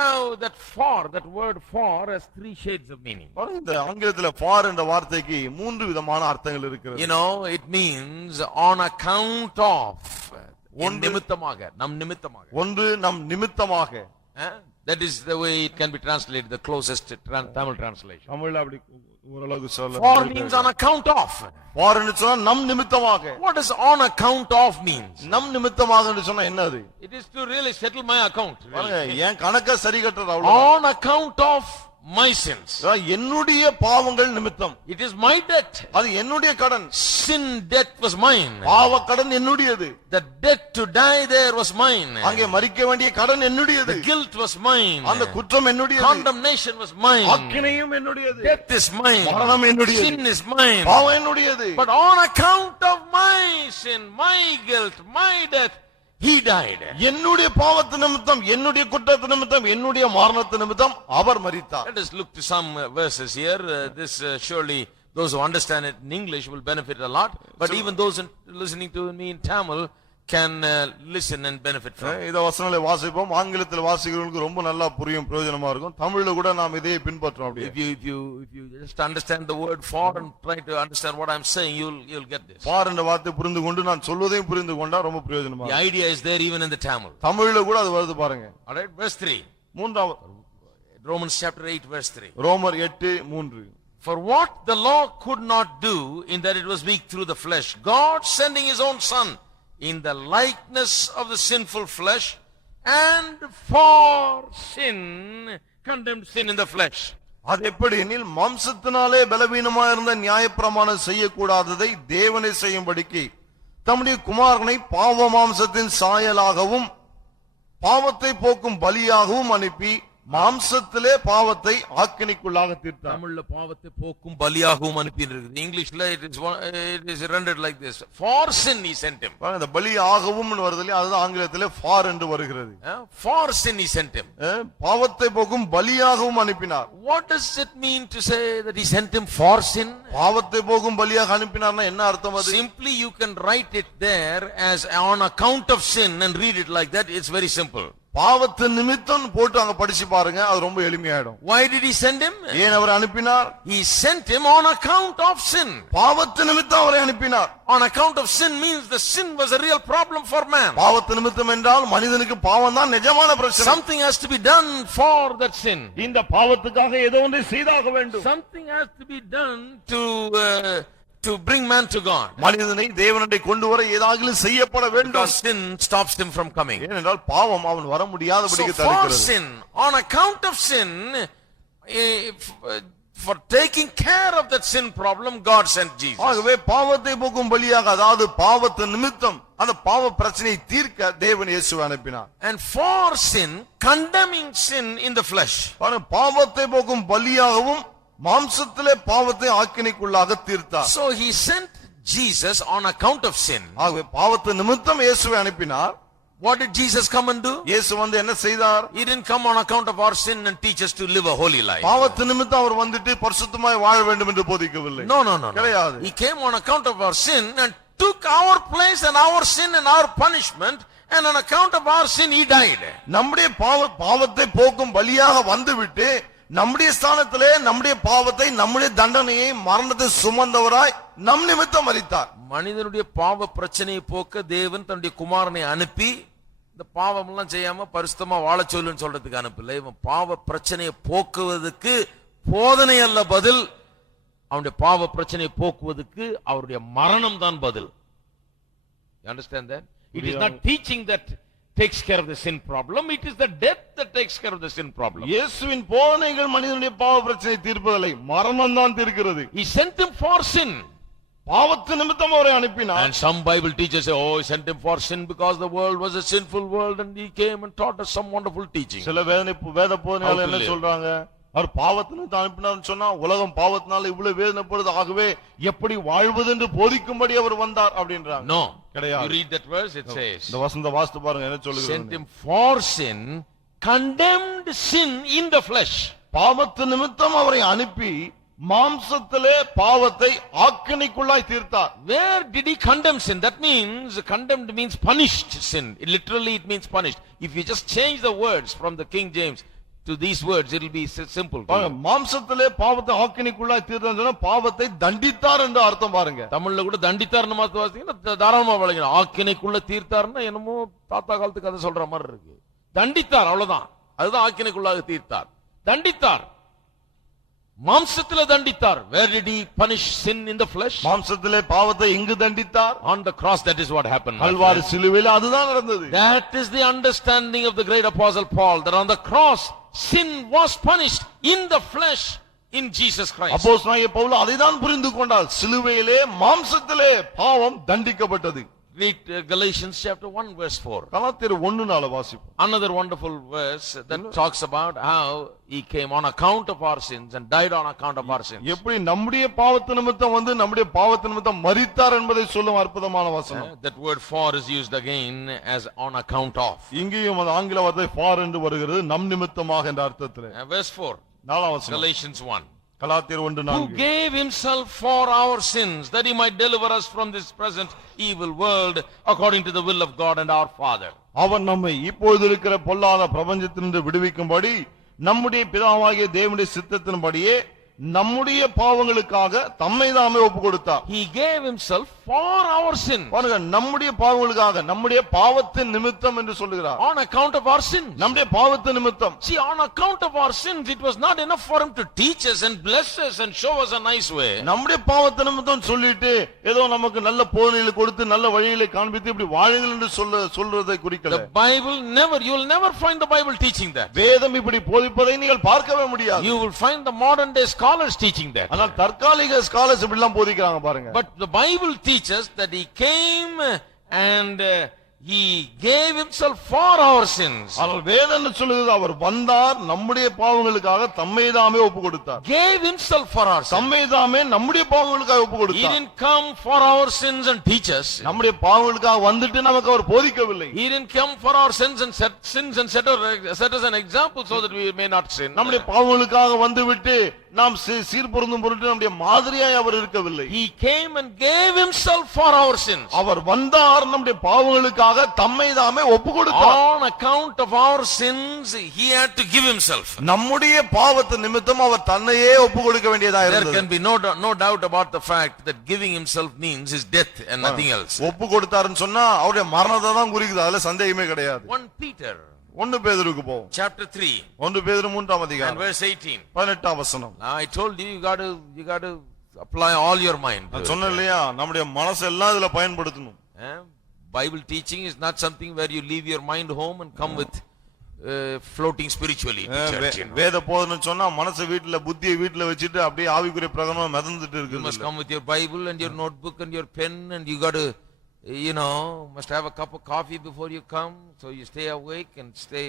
Now that word for has 3 shades of meaning. பாருங்க, இந்த ஆங்கிலத்துல for என்ற வார்த்தைக்கு 3 விதமான அர்த்தங்கள் இருக்கிறது. You know, it means on account of. நிமித்தமாக, நம் நிமித்தமாக. ஒன்று நம் நிமித்தமாக. That is the way it can be translated, the closest Tamil translation. தமிழ்ல அப்படி ஓரளவுக்கு சொல்ல. For means on account of. for ன்னு சொன்னா நம் நிமித்தமாக. What does on account of means? நம் நிமித்தமாக ன்னு சொன்னா என்னது? It is to really settle my account. பாருங்க, என் கணக்க சரி கட்டுறது அவ்வளவுதான். On account of my sins. என்னுடைய பாவங்கள் நிமித்தம். It is my debt. அது என்னுடைய கடன். Sin debt was mine. பாவ கடன் என்னுடையது. The debt to die there was mine. அங்கே மரிக்க வேண்டிய கடன் என்னுடையது. The guilt was mine. அந்த குற்றம் என்னுடையது. Condemnation was mine. ஆக்கினையும் என்னுடையது. Death is mine. மரணம் என்னுடையது. Sin is mine. பாவம் என்னுடையது. But on account of my sin, my guilt, my death, he died. என்னுடைய பாவத்து நிமித்தம், என்னுடைய குற்றத்து நிமித்தம், என்னுடைய மரணத்து நிமித்தம் அவர் மரித்தார். Let us look to some verses here. This surely those who understand it in English will benefit a lot, but even those listening to me in Tamil can listen and benefit from it. இத வசனங்களை வாசிப்போம். ஆங்கிலத்தில் வாசிக்கிறவங்களுக்கு ரொம்ப நல்லா புரியும், பிரயோஜனமா இருக்கும். தமிழ்ல கூட நாம் இதையே பின்பற்றோம். அப்படியே If you just understand the word for and try to understand what I'm saying, you'll get this. for என்ற வார்த்தை புரிந்து கொண்டு நான் சொல்வதையும் புரிந்து கொண்டா ரொம்ப பிரயோஜனமா The இருக்கும். idea is there even in the Tamil. தமிழ்ல கூட அது வருது பாருங்க. All right, verse 3. மூன்றாவது Romans chapter 8 verse 3. ரோமர் 8:3. For what the law could not do in that it was weak through the flesh, God sending his own son in the likeness of the sinful flesh, and for sin condemned sin in the flesh. அது எப்படி எனில் மாம்சத்தினாலே பலவீனமா இருந்த நியாயப்பிரமாணம் செய்யக்கூடாததை தேவனை செய்யும்படிக்கு தம்முடைய குமாரனை பாவ மாம்சத்தின் சாயலாகவும் பாவத்தை போக்கும் பலியாகவும் அனுப்பி மாம்சத்திலே பாவத்தை ஆக்கினைக்குள்ளாக தீர்த்தார். தமிழ்ல பாவத்தை போக்கும் பலியாகவும் அனுப்பியிருக்கு. இங்கிலீஷ்ல it is rendered like this. For sin he sent him. இந்த பலி ஆகவும் வருது இல்லையா, அதுதான் ஆங்கிலத்திலே ஃபார் என்று வருகிறது. For sin he sent him. பாவத்தை போக்கும் பலியாகவும் அனுப்பினார். What does it mean to say that he sent him for sin? பாவத்தை போக்கும் பலியாக அனுப்பினார்னா என்ன அர்த்தம் அது? Simply you can write it there as on account of sin and read it like that. It's very simple. பாவத்து நிமித்தம் போட்டு அங்க படிச்சு பாருங்க, அது ரொம்ப எளிமையாயிடும். Why did he send him? ஏன் அவர் அனுப்பினார்? He sent him on account of sin. பாவத்து நிமித்தம் அவரை அனுப்பினார். On account of sin means the sin was a real problem for man. பாவத்து நிமித்தம் என்றால் மனிதனுக்கு பாவம் தான் நிஜமான பிரச்சனை. Something has to be done for that sin. இந்த பாவத்துக்காக ஏதோ ஒன்றை செய்தாக வேண்டும். Something has to be done to bring man to God. மனிதனை தேவனிடை கொண்டு வர ஏதாவது செய்யப்பட வேண்டும். Because sin stops him from coming. ஏனென்றால் பாவம் அவன் வர முடியாதபடிக்கு So for தடுக்கிறது. sin, on account of sin, for taking care of that sin problem, God sent Jesus. ஆகவே பாவத்தை போக்கும் பலியாக, அதாவது பாவத்து நிமித்தம் அந்த பாவ பிரச்சனையை தீர்க்க தேவன் இயேசுவை அனுப்பினார். And for sin, condemning sin in the flesh. பாவத்தை போக்கும் பலியாகவும் மாம்சத்திலே பாவத்தை ஆக்கினைக்குள்ளாக தீர்த்தார். So he sent Jesus on account of sin. ஆகவே பாவத்து நிமித்தம் இயேசுவை அனுப்பினார். What did Jesus come and do? இயேசு வந்து என்ன செய்தார்? He didn't come on account of our sin and teach us to live a holy life. பாவத்து நிமித்தம் அவர் வந்துட்டு பரிசுத்தமாய் வாழ வேண்டும் என்று போதிக்கவில்லை. No. கிடையாது. He came on account of our sin and took our place and our sin and our punishment, and on account of our sin he died. நம்முடைய பாவத்தை போக்கும் பலியாக வந்துவிட்டு நம்முடைய ஸ்தானத்திலே நம்முடைய பாவத்தை, நம்முடைய தண்டனையை, மரணத்தை சுமந்தவராய் நம் நிமித்தம் மரித்தார். மனிதனுடைய பாவ பிரச்சனையை போக்க தேவன் தன்னுடைய குமாரனை அனுப்பி இந்த பாவம் எல்லாம் செய்யாம பரிசுத்தமா வாழ சொல்லுன்னு சொல்றதுக்கு அனுப்பல. இவன் பாவ பிரச்சனையை போக்குவதற்கு போதனை அல்ல பதில், அவனுடைய பாவ பிரச்சனையை போக்குவதற்கு அவருடைய மரணம் தான் பதில். You understand that? It is not teaching that takes care of the sin problem, it is the death that takes care of the sin problem. இயேசுவின் போதனைகள் மனிதனுடைய பாவ பிரச்சனையை தீர்ப்பதில்லை, மரணம் தான் தீர்க்கிறது. He sent him for sin. பாவத்து நிமித்தம் அவரை அனுப்பினார். And some Bible teachers say, oh, he sent him for sin because the world was a sinful world and he came and taught us some wonderful teaching. சில வேத போதனைகள் என்ன சொல்றாங்க? அவர் பாவத்திற்கு அனுப்பினார்னு சொன்னா உலகம் பாவத்தினால இவ்வளவு வேதனைப்படுது, ஆகவே எப்படி வாழ்வது என்று போதிக்கும்படி அவர் வந்தார் அப்படின்றாங்க. No, கிடையாது. You read that verse, it says, இந்த வசனத்தை வாசித்து பாருங்க என்ன சொல்லுகிறது. Sent him for sin, condemned sin in the flesh. பாவத்து நிமித்தம் அவரை அனுப்பி மாம்சத்திலே பாவத்தை ஆக்கினைக்குள்ளாய் தீர்த்தார். Where did he condemn sin? That means condemned means punished sin. Literally it means punished. If you just change the words from the King James to these words, it will be simple. மாம்சத்திலே பாவத்தை ஆக்கினைக்குள்ளாய் தீர்த்தார் சொன்னா பாவத்தை தண்டித்தார் என்று அர்த்தம் பாருங்க. தமிழ்ல கூட தண்டித்தார்னு மாத்து வாசித்தீங்கன்னா தாராளமா வழங்கிடும். ஆக்கினைக்குள்ள தீர்த்தார்னா என்னமோ தாத்தா காலத்துக்கு கதை சொல்ற மாதிரி இருக்கு. தண்டித்தார், அவ்வளவுதான். அதுதான் ஆக்கினைக்குள்ளாக தீர்த்தார். தண்டித்தார், மாம்சத்திலே தண்டித்தார். Where did he punish sin in the flesh? மாம்சத்திலே பாவத்தை எங்கு தண்டித்தார்? On the cross. That is what happened. Kalvari சிலுவையில் அதுதான் நடந்தது. That is the understanding of the great apostle Paul, that on the cross sin was punished in the flesh in Jesus Christ. அப்போஸ்தலனாகிய பவுல் அதைதான் புரிந்து கொண்டார். சிலுவையிலே மாம்சத்திலே பாவம் தண்டிக்கப்பட்டது. Read Galatians chapter 1 verse 4. கலாத்தியர் 1:4 வாசிப்போம். Another wonderful verse that talks about how he came on account of our sins and died on account of our sins. எப்படி நம்முடைய பாவத்து நிமித்தம் வந்து நம்முடைய பாவத்து நிமித்தம் மரித்தார் என்பதை சொல்லும் அற்புதமான வசனம். That word for is used again as on account of. இங்கேயும் அந்த ஆங்கில வார்த்தை for என்று வருகிறது, நம் நிமித்தமாக என்ற அர்த்தத்திலே. Verse 4. 4 வசனம். Galatians 1. கலாத்தியர் 1:4. Who gave himself for our sins, that he might deliver us from this present evil world, according to the will of God and our Father. அவர் நம்மை இப்பொழுது இருக்கிற பொல்லாத பிரபஞ்சத்திலிருந்து விடுவிக்கும்படி நம்முடைய பிதாவாகிய தேவனுடைய சித்தத்தின்படியே நம்முடைய பாவங்களுக்காக தம்மை தாமே ஒப்பு கொடுத்தார். He gave himself for our sin. பாருங்க, நம்முடைய பாவங்களுக்காக, நம்முடைய பாவத்தின் நிமித்தம் என்று சொல்லுகிறார். On account of our sins. நம்முடைய பாவத்தின் நிமித்தம். See, on account of our sins, it was not enough for him to teach us and bless us and show us a nice way. நம்முடைய பாவத்தின் நிமித்தம் சொல்லிட்டு ஏதோ நமக்கு நல்ல போதனைகளை கொடுத்து நல்ல வழிகளை காண்பித்து இப்படி வாழுங்கள் என்று சொல்றதை குறிக்கல. The Bible never, you will never find the Bible teaching that. வேதம் இப்படி போதிப்பதை நீங்கள் பார்க்கவே முடியாது. You will find the modern day scholars teaching that. ஆனால் தற்காலிக ஸ்காலர்ஸ் இப்படி எல்லாம் போதிக்கிறாங்க பாருங்க. But the Bible teaches that he came and he gave himself for our sins. ஆனால் வேதம் சொல்லுகிறது அவர் வந்தார், நம்முடைய பாவங்களுக்காக தம்மை தாமே ஒப்பு கொடுத்தார். Gave himself for our sins. தம்மை தாமே நம்முடைய பாவங்களுக்காக ஒப்பு He கொடுத்தார். didn't come for our sins and teach us. நம்முடைய பாவங்களுக்காக வந்துட்டு நமக்கு அவர் போதிக்கவில்லை. He didn't come for our sins and set us an example so that we may not sin. நம்முடைய பாவங்களுக்காக வந்துவிட்டு நாம் சீர்பொருந்தும் பொருட்டு நம்முடைய மாதிரியாய் அவர் இருக்கவில்லை. He came and gave himself for our sins. அவர் வந்தார், நம்முடைய பாவங்களுக்காக தம்மை தாமே ஒப்பு கொடுத்தார். On account of our sins, he had to give himself. நம்முடைய பாவத்தின் நிமித்தம் அவர் தன்னையே ஒப்பு கொடுக்க வேண்டியதா There இருந்தது. can be no doubt about the fact that giving himself means his death and nothing else. ஒப்பு கொடுத்தாருன்னு சொன்னா அவருடைய மரணத்தை தான் குறிக்குது, அதுல சந்தேகமே கிடையாது. 1 Peter 1 பேதுருக்கு போவோம். chapter 3 1 பேதுரு 3ஆம் and அதிகாரம் verse 18. 18ஆம் வசனம். Now I told you, you got to apply all your mind. நான் சொன்னேன் இல்லையா, நம்முடைய மனசு எல்லாம் இதுல பயன்படுத்தணும். Bible teaching is not something where you leave your mind home and come with floating spiritually to church. You know. வேத போதனை சொன்னா மனசு வீட்டுல, புத்தியை வீட்டுல வச்சிட்டு அப்படியே ஆவிக்குரிய பிரகாரமா மிதந்துட்டு You இருக்குது. must come with your Bible and your notebook and your pen, and you got to, must have a cup of coffee before you come, so you stay awake and stay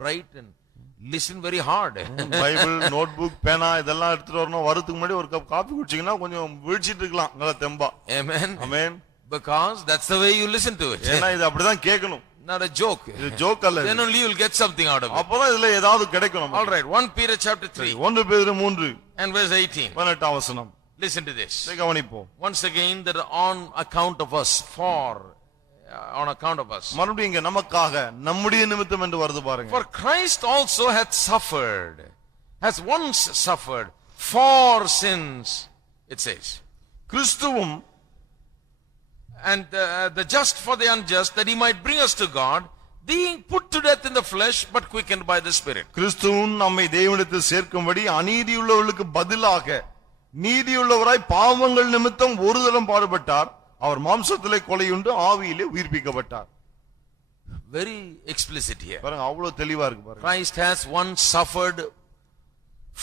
bright and listen very hard. Bible, notebook, பேனா இதெல்லாம் எடுத்துட்டு வரணும். வரதுக்கு முன்னாடி ஒரு cup coffee குடிச்சீங்கன்னா கொஞ்சம் விழிச்சிட்டு இருக்கலாம் நல்லா தெம்பா. Amen. Amen. Because that's the way you listen to it. ஏன்னா இது அப்படிதான் கேட்கணும். Not a joke. இது ஜோக் அல்ல. Then only you will get something out of it. அப்பதான் இதுல ஏதாவது கிடைக்கும். All right, 1 Peter chapter 3 1 பேதுரு 3 and verse 18. 18ஆம் வசனம். Listen to this. கவனிப்போம். Once again, that on account of us, on account of us. மறுபடியும் இங்க நமக்காக, நம்முடைய நிமித்தம் என்று வருது பாருங்க. For Christ also hath suffered, has once suffered for sins, it says. கிறிஸ்துவும் And the just for the unjust, that he might bring us to God, being put to death in the flesh, but quickened by the Spirit. கிறிஸ்துவும் நம்மை தேவனிடத்தில் சேர்க்கும்படி அநீதியுள்ளவர்களுக்கு பதிலாக நீதியுள்ளவராய் பாவங்கள் நிமித்தம் ஒரு தரம் பாடுபட்டார். அவர் மாம்சத்திலே கொலையுண்டு ஆவியிலே உயிர்ப்பிக்கப்பட்டார். Very explicit here. பாருங்க, அவ்வளவு தெளிவா இருக்கு பாருங்க. Christ has once suffered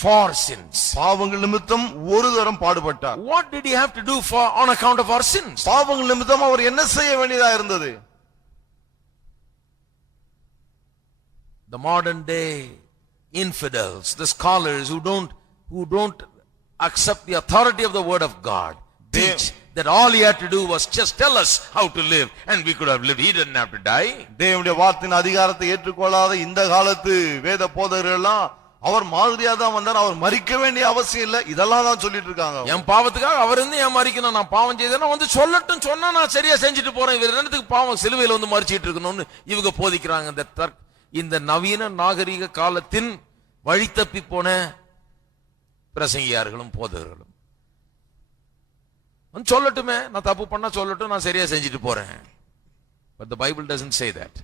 for sins. பாவங்கள் நிமித்தம் ஒரு தரம் பாடுபட்டார். What did he have to do for on account of our sins? பாவங்கள் நிமித்தம் அவர் என்ன செய்ய வேண்டியதா இருந்தது? The modern day infidels, the scholars who don't accept the authority of the word of God, teach that all he had to do was just tell us how to live and we could have lived. He didn't have to die. தேவனுடைய வார்த்தையின் அதிகாரத்தை ஏற்றுக்கொள்ளாத இந்த காலத்து வேத போதகர்கள் எல்லாம் அவர் மாதிரியா தான் வந்தார், அவர் மரிக்க வேண்டிய அவசியம் இல்ல, இதெல்லாம் தான் சொல்லிட்டு இருக்காங்க. என் பாவத்துக்காக அவர் இருந்து ஏன் மரிக்கணும்? நான் பாவம் செய்தேன்னா வந்து சொல்லட்டும், சொன்னா நான் சரியா செஞ்சுட்டு போறேன். இவர் என்னத்துக்கு பாவம் சிலுவையில வந்து மரிச்சிட்டு இருக்கணும்னு இவங்க போதிக்கிறாங்க. இந்த நவீன நாகரிக காலத்தின் வழி தப்பி போன பிரசங்கியார்களும் போதகர்களும் சொல்லட்டுமே, நான் தப்பு பண்ணா சொல்லட்டும், நான் சரியா செஞ்சுட்டு போறேன். But the Bible doesn't say that.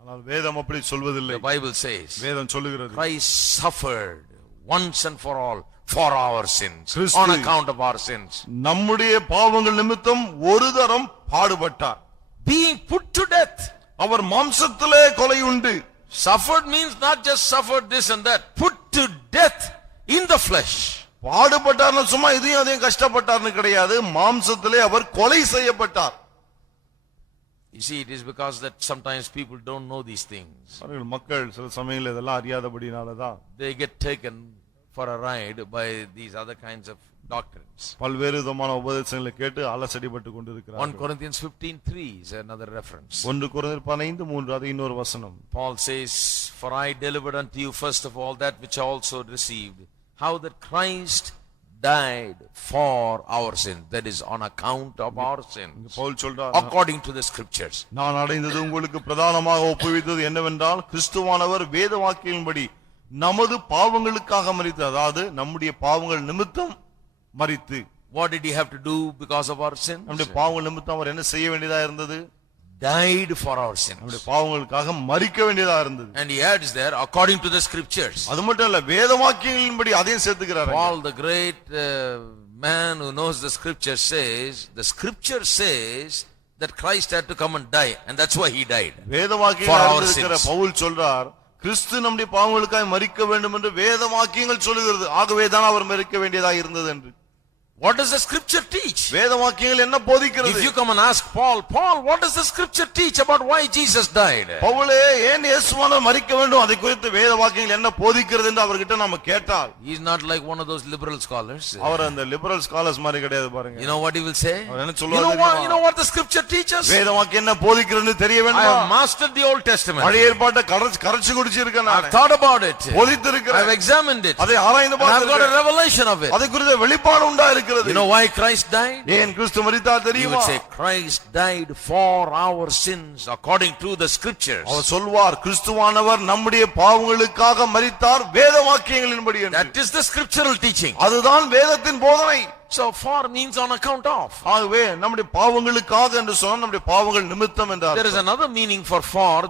ஆனால் வேதம் அப்படி சொல்வதில்லை. The Bible says வேதம் சொல்லுகிறது, Christ suffered once and for all for our sins, on account of our sins. நம்முடைய பாவங்கள் நிமித்தம் ஒரு தரம் பாடுபட்டார். Being put to death. அவர் மாம்சத்திலே கொலையுண்டு. Suffered means not just suffered this and that. Put to death in the flesh. பாடுபட்டார்னு சும்மா இதையும் அதையும் கஷ்டப்பட்டார்னு கிடையாது, மாம்சத்திலே அவர் கொலை செய்யப்பட்டார். You see, it is because that sometimes people don't know these things. மக்கள் சில சமயங்களில் இதெல்லாம் அறியாதபடினாலதான் they get taken for a ride by these other kinds of doctrines. பல்வேறு விதமான உபதேசங்களை கேட்டு அலசடிப்பட்டு கொண்டிருக்கிறார்கள். 1 Corinthians 15:3 is another reference. 1 கொரிந்தியர் 15:3 அது இன்னொரு வசனம். Paul says, for I delivered unto you first of all that which I also received, how that Christ died for our sins, that is on account of our sins, Pavul சொல்றார், according to the scriptures. நான் அடைந்தது உங்களுக்கு பிரதானமாக ஒப்புவித்தது என்னவென்றால் கிறிஸ்துவானவர் வேத வாக்கியின்படி நமது பாவங்களுக்காக மரித்து, அதாவது நம்முடைய பாவங்கள் நிமித்தம் மரித்து. What did he have to do because of our sins? நம்முடைய பாவங்கள் நிமித்தம் அவர் என்ன செய்ய வேண்டியதா இருந்தது? Died for our sins. நம்முடைய பாவங்களுக்காக மரிக்க வேண்டியதா இருந்தது. And he adds there, according to the scriptures. அது மட்டும் இல்ல, வேத வாக்கியங்களின்படி அதையும் சேர்த்துக்கிறார். Paul, the great man who knows the scripture, says that Christ had to come and die, and that's why he died. வேத வாக்கியங்கள் இருக்கிற பவுல் சொல்றார், கிறிஸ்து நம்முடைய பாவங்களுக்காக மரிக்க வேண்டும் என்று வேத வாக்கியங்கள் சொல்லுகிறது, ஆகவே தான் அவர் மரிக்க வேண்டியதா இருந்தது என்று. What does the scripture teach? வேத வாக்கியங்கள் என்ன போதிக்கிறது? If you come and ask Paul, what does the scripture teach about why Jesus died? பவுலே ஏன் இயேசுவானவர் மரிக்க வேண்டும், அதை குறித்து வேத வாக்கியங்கள் என்ன போதிக்கிறது என்று அவர்கிட்ட நாம கேட்டால், he is not like one of those liberal scholars. அவர் அந்த லிபரல் ஸ்காலர்ஸ் மாதிரி கிடையாது பாருங்க. You know what he will say? அவர் என்ன சொல்வார்? You know what the scripture teaches? வேத வாக்கியம் என்ன போதிக்கிறதுன்னு தெரிய I வேண்டுமா? have mastered the Old Testament. பழைய ஏற்பாட்டை கரைச்சு குடிச்சிருக்கேன் I நான். have thought about it. போதித்திருக்கிறேன். I have examined it. அதை ஆராய்ந்து I have got a பார்த்திருக்கிறேன். revelation of it. அதை குறித்த வெளிப்பாடு உண்டா இருக்கிறது. You know why Christ died? ஏன் கிறிஸ்து மரித்தார் He தெரியுமா? would say Christ died for our sins according to the scriptures. அவர் சொல்வார், கிறிஸ்துவானவர் நம்முடைய பாவங்களுக்காக மரித்தார் வேத வாக்கியங்களின்படி என்று. That is the scriptural teaching. அதுதான் வேதத்தின் போதனை. So for means on account of. ஆகவே நம்முடைய பாவங்களுக்காக என்று சொன்னால் நம்முடைய பாவங்கள் நிமித்தம் என்றார். There is another meaning for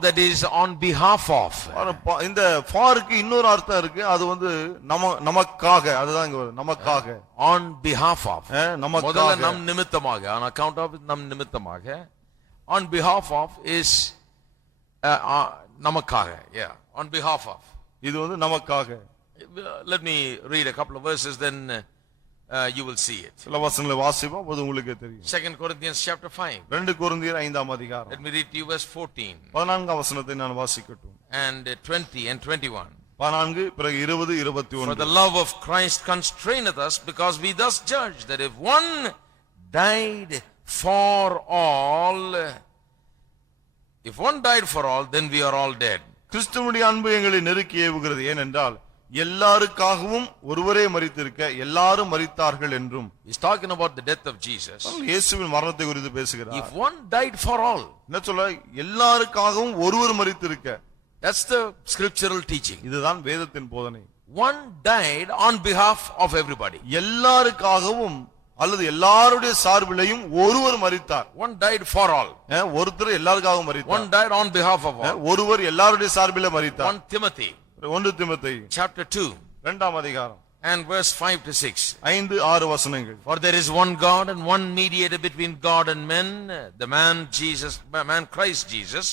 that is on behalf of. இந்த ஃபாருக்கு இன்னொரு அர்த்தம் இருக்கு, அது வந்து நமக்காக, அதுதான் இங்க வருது, நமக்காக. On behalf of. நமக்காக. முதல்ல நம் நிமித்தமாக, on account of நம் நிமித்தமாக. On behalf of is நமக்காக. Yeah, on behalf of. இது வந்து நமக்காக. Let me read a couple of verses, then you will see it. சில வசனங்களை வாசிப்போம், அப்போது உங்களுக்கு தெரியும். 2 Corinthians chapter 5. 2 கொரிந்தியர் 5ஆம் அதிகாரம். Let me read to you verse 14. 14ஆம் வசனத்தை நான் வாசிக்கட்டும். And 20 and 21. 14 பிறகு 20 21. For the love of Christ constraineth us, because we thus judge that if one died for all, then we are all dead. கிறிஸ்துவுடைய அன்பு எங்களை நெருக்கி ஏவுகிறது, ஏனென்றால் எல்லாருக்காகவும் ஒருவரே மரித்திருக்க எல்லாரும் மரித்தார்கள் என்றும். He's talking about the death of Jesus. இயேசுவின் மரணத்தை குறித்து பேசுகிறார். If one died for all, என்ன சொல்ல, எல்லாருக்காகவும் ஒருவர் மரித்திருக்க. That's the scriptural teaching. இதுதான் வேதத்தின் போதனை. One died on behalf of everybody. எல்லாருக்காகவும் அல்லது எல்லாருடைய சார்பிலையும் ஒருவர் மரித்தார். One died for all. ஒருத்தர் எல்லாருக்காகவும் மரித்தார். One died on behalf of all. ஒருவர் எல்லாருடைய சார்பிலே மரித்தார். 1 Timothy 1 தீமோத்தேயு chapter 2 2ஆம் அதிகாரம் and verse 5 to 6. 5-6 வசனங்கள். For there is one God and one mediator between God and men, the man Christ Jesus,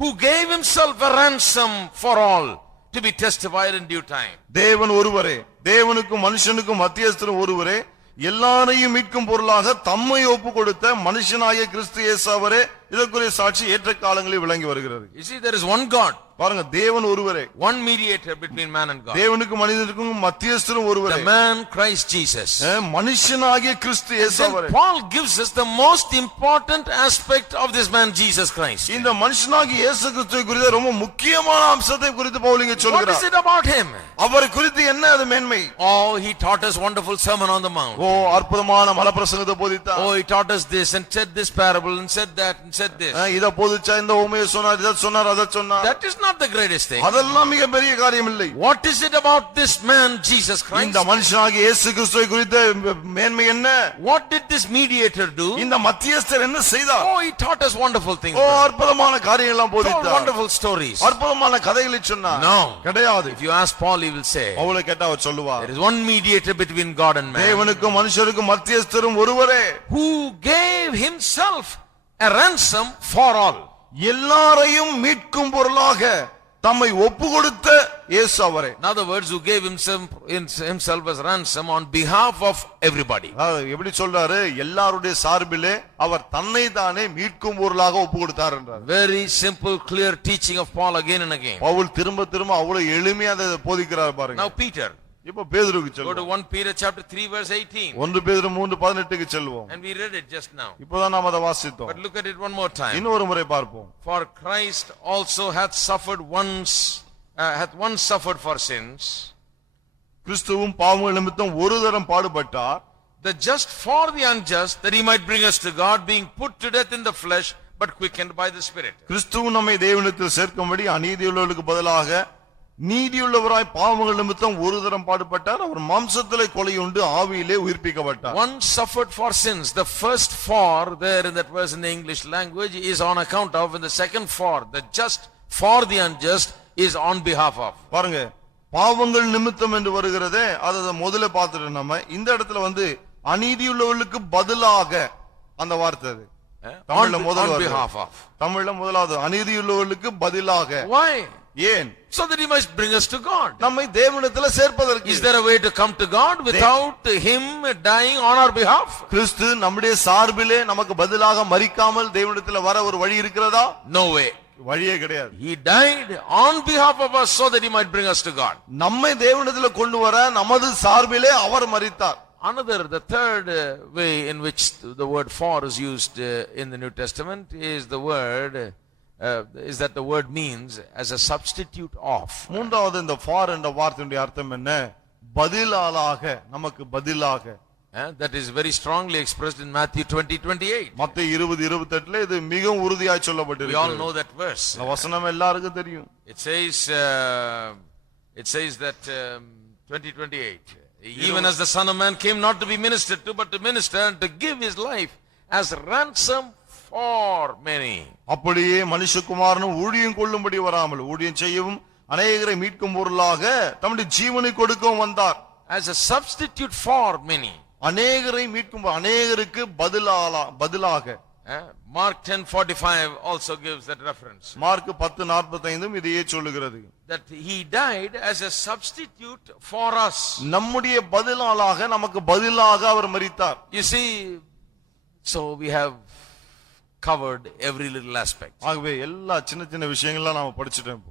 who gave himself a ransom for all, to be testified in due time. தேவன் ஒருவரே, தேவனுக்கும் மனுஷனுக்கும் மத்தியஸ்தரும் ஒருவரே, எல்லாரையும் மீட்கும் பொருளாக தம்மை ஒப்பு கொடுத்த மனுஷனாகிய கிறிஸ்து இயேசு அவரே இதற்குரிய சாட்சி ஏற்ற காலங்களில் விளங்கி வருகிறது. You see, there is one God. பாருங்க, தேவன் ஒருவரே, one mediator between man and God. தேவனுக்கும் மனிதனுக்கும் மத்தியஸ்தரும் ஒருவரே, the man Christ Jesus. மனுஷனாகிய கிறிஸ்து இயேசு அவரே. Paul gives us the most important aspect of this man Jesus Christ. இந்த மனுஷனாகிய இயேசு கிறிஸ்துவை குறித்த ரொம்ப முக்கியமான அம்சத்தை குறித்து பவுல் இங்கே சொல்கிறார். What is it about him? அவரை குறித்து என்ன அது மேன்மை? Oh, he taught us wonderful sermon on the mount. அற்புதமான மலைப்பிரசங்கத்தை போதித்தார். Oh, he taught us this and said this parable and said that and said this. இத போதிச்சா இந்த உமையை சொன்னார், இத சொன்னார், அத சொன்னார். That is not the greatest thing. அதெல்லாம் மிக பெரிய காரியம் இல்லை. What is it about this man Jesus Christ? இந்த மனுஷனாகிய இயேசு கிறிஸ்துவை குறித்த மேன்மை என்ன? What did this mediator do? இந்த மத்தியஸ்தர் என்ன செய்தார்? Oh, he taught us wonderful things. அற்புதமான காரியங்களை எல்லாம் போதித்தார். Wonderful stories. அற்புதமான கதைகளை சொன்னார். No, கிடையாது. if you ask Paul, he will say, அவளை கேட்டா அவர் சொல்லுவார், there is one mediator between God and man, தேவனுக்கும் மனுஷருக்கும் மத்தியஸ்தரும் ஒருவரே, who gave himself a ransom for all. எல்லாரையும் மீட்கும் பொருளாக தம்மை ஒப்பு கொடுத்த இயேசு அவரே. In other words, who gave himself as ransom on behalf of everybody. எப்படி சொல்றாரு? எல்லாருடைய சார்பிலே அவர் தன்னை தானே மீட்கும் பொருளாக ஒப்பு கொடுத்தார் என்றார். Very simple clear teaching of Paul again and again. Pavul திரும்ப திரும்ப அவ்வளவு எளிமையா அதை போதிக்கிறார் பாருங்க. Now Peter, இப்போ பேதுருக்கு go செல்வோம். to 1 Peter chapter 3 verse 18. 1 பேதுரு 3:18க்கு செல்வோம். And we read it just now. இப்போதான் நாம அதை வாசித்தோம். But look at it one more time. இன்னொரு முறை பார்ப்போம். For Christ also hath once suffered for sins, கிறிஸ்துவும் பாவங்கள் நிமித்தம் ஒரு தரம் பாடுபட்டார், the just for the unjust, that he might bring us to God, being put to death in the flesh, but quickened by the Spirit. கிறிஸ்துவும் நம்மை தேவனிடத்தில் சேர்க்கும்படி அநீதியுள்ளவர்களுக்கு பதிலாக நீதியுள்ளவராய் பாவங்கள் நிமித்தம் ஒரு தரம் பாடுபட்டார், அவர் மாம்சத்திலே கொலையுண்டு ஆவியிலே உயிர்ப்பிக்கப்பட்டார். One suffered for sins. The first for there in that verse in the English language is on account of, and the second for, the just for the unjust, is on behalf of. பாருங்க, பாவங்கள் நிமித்தம் என்று வருகிறதே, அதை முதல்ல பார்த்துட்டு நம்ம இந்த இடத்துல அநீதியுள்ளவர்களுக்கு பதிலாக அந்த வார்த்தை அது தமிழ்ல முதல்ல on behalf of. தமிழ்ல முதலாவது அநீதியுள்ளவர்களுக்கு பதிலாக. Why? ஏன்? So that he must bring us to God. நம்மை தேவனிடத்தில் சேர்ப்பதற்கு. Is there a way to come to God without him dying on our behalf? கிறிஸ்து நம்முடைய சார்பிலே நமக்கு பதிலாக மரிக்காமல் தேவனிடத்தில் வர ஒரு வழி இருக்கிறதா? No way. வழியே கிடையாது. He died on behalf of us so that he might bring us to God. நம்மை தேவனிடத்தில் கொண்டு வர நமது சார்பிலே அவர் மரித்தார். Another, the third way in which the word for is used in the New Testament is the word is that the word means as a substitute of. மூன்றாவது இந்த for என்ற வார்த்தையுடைய அர்த்தம் என்ன? பதிலாக, நமக்கு பதிலாக. That is very strongly expressed in Matthew 20:28. மத்தேயு 20:28ல இது மிகவும் உறுதியாய் சொல்லப்பட்டிருக்கிறது. We all know that verse. இந்த வசனம் எல்லாருக்கும் தெரியும். It says that 20:28, even as the Son of Man came not to be ministered to, but to minister and to give his life as ransom for many. அப்படியே மனுஷகுமாரனும் ஊழியம் கொள்ளும்படி வராமல் ஊழியம் செய்யவும் அநேகரை மீட்கும் பொருளாக தம்முடைய ஜீவனை கொடுக்கவும் வந்தார். As a substitute for many. அநேகரை மீட்கும், அநேகருக்கு பதிலாக. Mark 10:45 also gives that reference. Mark 10:45 இதையே சொல்லுகிறது. That he died as a substitute for us. நம்முடைய பதிலாக, நமக்கு பதிலாக அவர் மரித்தார். You see, so we have covered every little aspect. ஆகவே எல்லா சின்ன சின்ன விஷயங்கள நாம படிச்சிட்டோம்.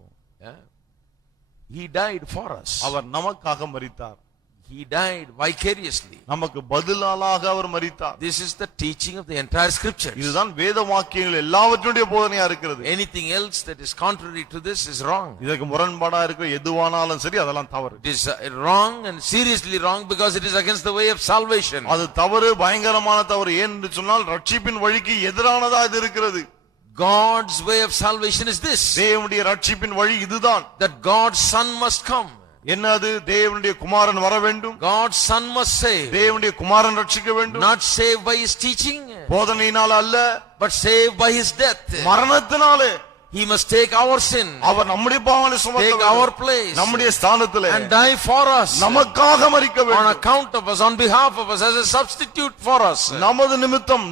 He died for us. அவர் நமக்காக மரித்தார். He died vicariously. நமக்கு பதிலாக அவர் மரித்தார். This is the teaching of the entire scriptures. இதுதான் வேத வாக்கியங்கள் எல்லாவற்றுடைய போதனையா இருக்கிறது. Anything else that is contrary to this is wrong. இதற்கு முரண்பாடா இருக்கிற எதுவானாலும் சரி அதெல்லாம் தவறு. It is wrong and seriously wrong because it is against the way of salvation. அது தவறு, பயங்கரமான தவறு. ஏன் என்று சொன்னால் ரட்சிப்பின் வழிக்கு எதிரானதா இது இருக்கிறது. God's way of salvation is this. தேவனுடைய ரட்சிப்பின் வழி இதுதான். That God's son must come. என்னது? தேவனுடைய குமாரன் வர வேண்டும். God's son must save. தேவனுடைய குமாரன் ரட்சிக்க வேண்டும். Not saved by his teaching, போதனையினால் அல்ல, but saved by his death. மரணத்தினாலே. He must take our sin. அவர் நம்முடைய பாவங்களை சுமக்க take வேண்டும். our place. நம்முடைய ஸ்தானத்திலே. and die for us. நமக்காக மரிக்க வேண்டும். on account of us, on behalf of us, as a substitute for us. நமது நிமித்தம்,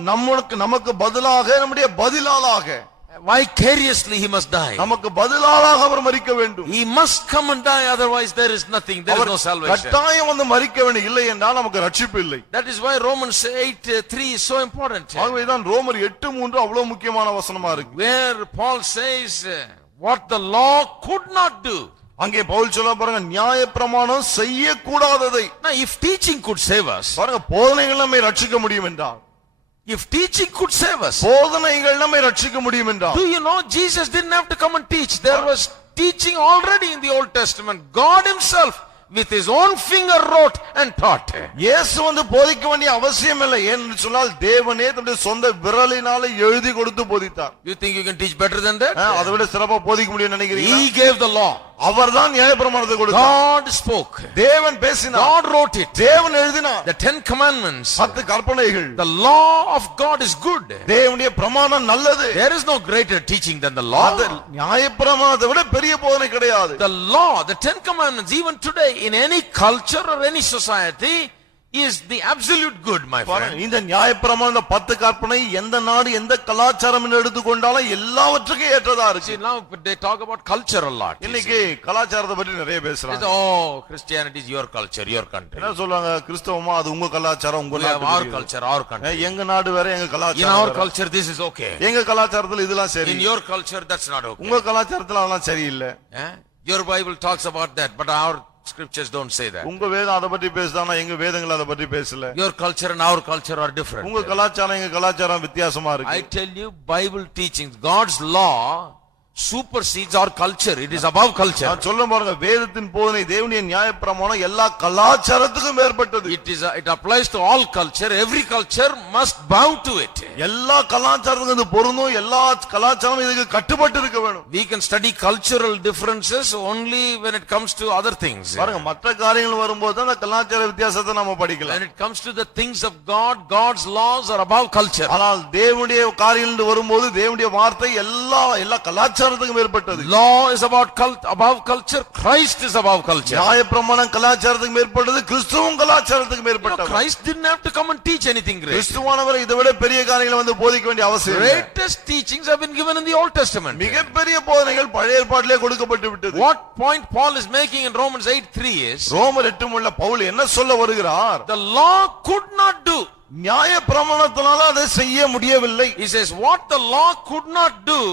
நமக்கு பதிலாக, நம்முடைய பதிலாக. Vicariously he must die. நமக்கு பதிலாக அவர் மரிக்க வேண்டும். He must come and die, otherwise there is nothing, there is no salvation. கட்டாயம் வந்து மரிக்க வேண்டும், இல்லை என்றால் நமக்கு ரட்சிப்பு இல்லை. That is why Romans 8:3 is so important. ஆகவேதான் ரோமர் 8:3 அவ்வளவு முக்கியமான வசனமா இருக்கு. Where Paul says what the law could not do. அங்கே பவுல் சொல்ல பாருங்க, நியாயப்பிரமாணம் செய்யக்கூடாததை. Now if teaching could save us, பாருங்க, போதனைகள் நம்மை ரட்சிக்க முடியும் என்றால், if teaching could save us, போதனைகள் நம்மை ரட்சிக்க முடியும் என்றால், do you know Jesus didn't have to come and teach. There was teaching already in the Old Testament. God himself with his own finger wrote and taught. இயேசு வந்து போதிக்க வேண்டிய அவசியம் இல்லை. ஏன்னு சொன்னால் தேவனே தன்னுடைய சொந்த விரலினாலே எழுதி கொடுத்து போதித்தார். You think you can teach better than that? அதை விட சிறப்பா போதிக்க முடியும் நினைக்கிறீங்களா? He gave the law. அவர்தான் நியாயப்பிரமாணத்தை கொடுத்தார். God spoke. தேவன் பேசினார். God wrote it. தேவன் எழுதினார். The 10 commandments. 10 கற்பனைகள். The law of God is good. தேவனுடைய பிரமாணம் நல்லது. There is no greater teaching than the law. நியாயப்பிரமாணத்தை விட பெரிய போதனை கிடையாது. The law, the 10 commandments, even today in any culture or any society, is the absolute good, my friend. இந்த நியாயப்பிரமாண 10 கற்பனை எந்த நாடு, எந்த கலாச்சாரம் எடுத்துக்கொண்டாலும் எல்லாவற்றுக்கும் ஏற்றதா இருக்கு. See, now they talk about culture a lot. இன்னைக்கு கலாச்சாரத்தை பற்றி நிறைய பேசுறாங்க. Oh, Christianity is your culture, your country. என்ன சொல்றாங்க? கிறிஸ்தவமா அது உங்க கலாச்சாரம், உங்க நாடு. Our culture, our country. எங்க நாடு வேற, எங்க கலாச்சாரம். In our culture this is okay. எங்க கலாச்சாரத்துல இதெல்லாம் சரி. In your culture that's not okay. உங்க கலாச்சாரத்துல அதெல்லாம் சரியில்லை. Your Bible talks about that, but our scriptures don't say that. உங்க வேதம் அத பத்தி பேசுதானா, எங்க வேதங்கள் அத பத்தி பேசல. Your culture and our culture are different. உங்க கலாச்சாரம் எங்க கலாச்சாரம் வித்தியாசமா இருக்கு. I tell you, Bible teachings, God's law supersedes our culture. It is above culture. நான் சொல்றேன் பாருங்க, வேதத்தின் போதனை தேவனுடைய நியாயப்பிரமாணம் எல்லா கலாச்சாரத்துக்கும் மேற்பட்டது. It applies to all culture. Every culture must bow to it. எல்லா கலாச்சாரத்துக்கும் இது பொருந்தும். எல்லா கலாச்சாரமும் இதுக்கு கட்டுப்பட்டு இருக்க வேணும். We can study cultural differences only when it comes to other things. பாருங்க, மற்ற காரியங்கள் வரும்போது அந்த கலாச்சார வித்தியாசத்தை நாம படிக்கலாம். When it comes to the things of God, God's laws are above culture. ஆனால் தேவனுடைய காரியங்கள் வரும்போது தேவனுடைய வார்த்தை எல்லா கலாச்சாரத்துக்கும் மேற்பட்டது. Law is above culture. Christ is above culture. நியாயப்பிரமாணம் கலாச்சாரத்துக்கு மேற்பட்டது, கிறிஸ்துவும் கலாச்சாரத்துக்கு மேற்பட்டது. Christ didn't have to come and teach anything great. கிறிஸ்துவானவர் இதை விட பெரிய காரியங்களை வந்து போதிக்க வேண்டிய அவசியம் இல்லை. Greatest teachings have been given in the Old Testament. மிகப்பெரிய போதனைகள் பழைய ஏற்பாட்டிலே கொடுக்கப்பட்டு விட்டது. What point Paul is making in Romans 8:3 is ரோமர் 8:3 பவுல் என்ன சொல்ல வருகிறார்? the law could not do. நியாயப்பிரமாணத்தினால அதை செய்ய முடியவில்லை. He says what the law could not do,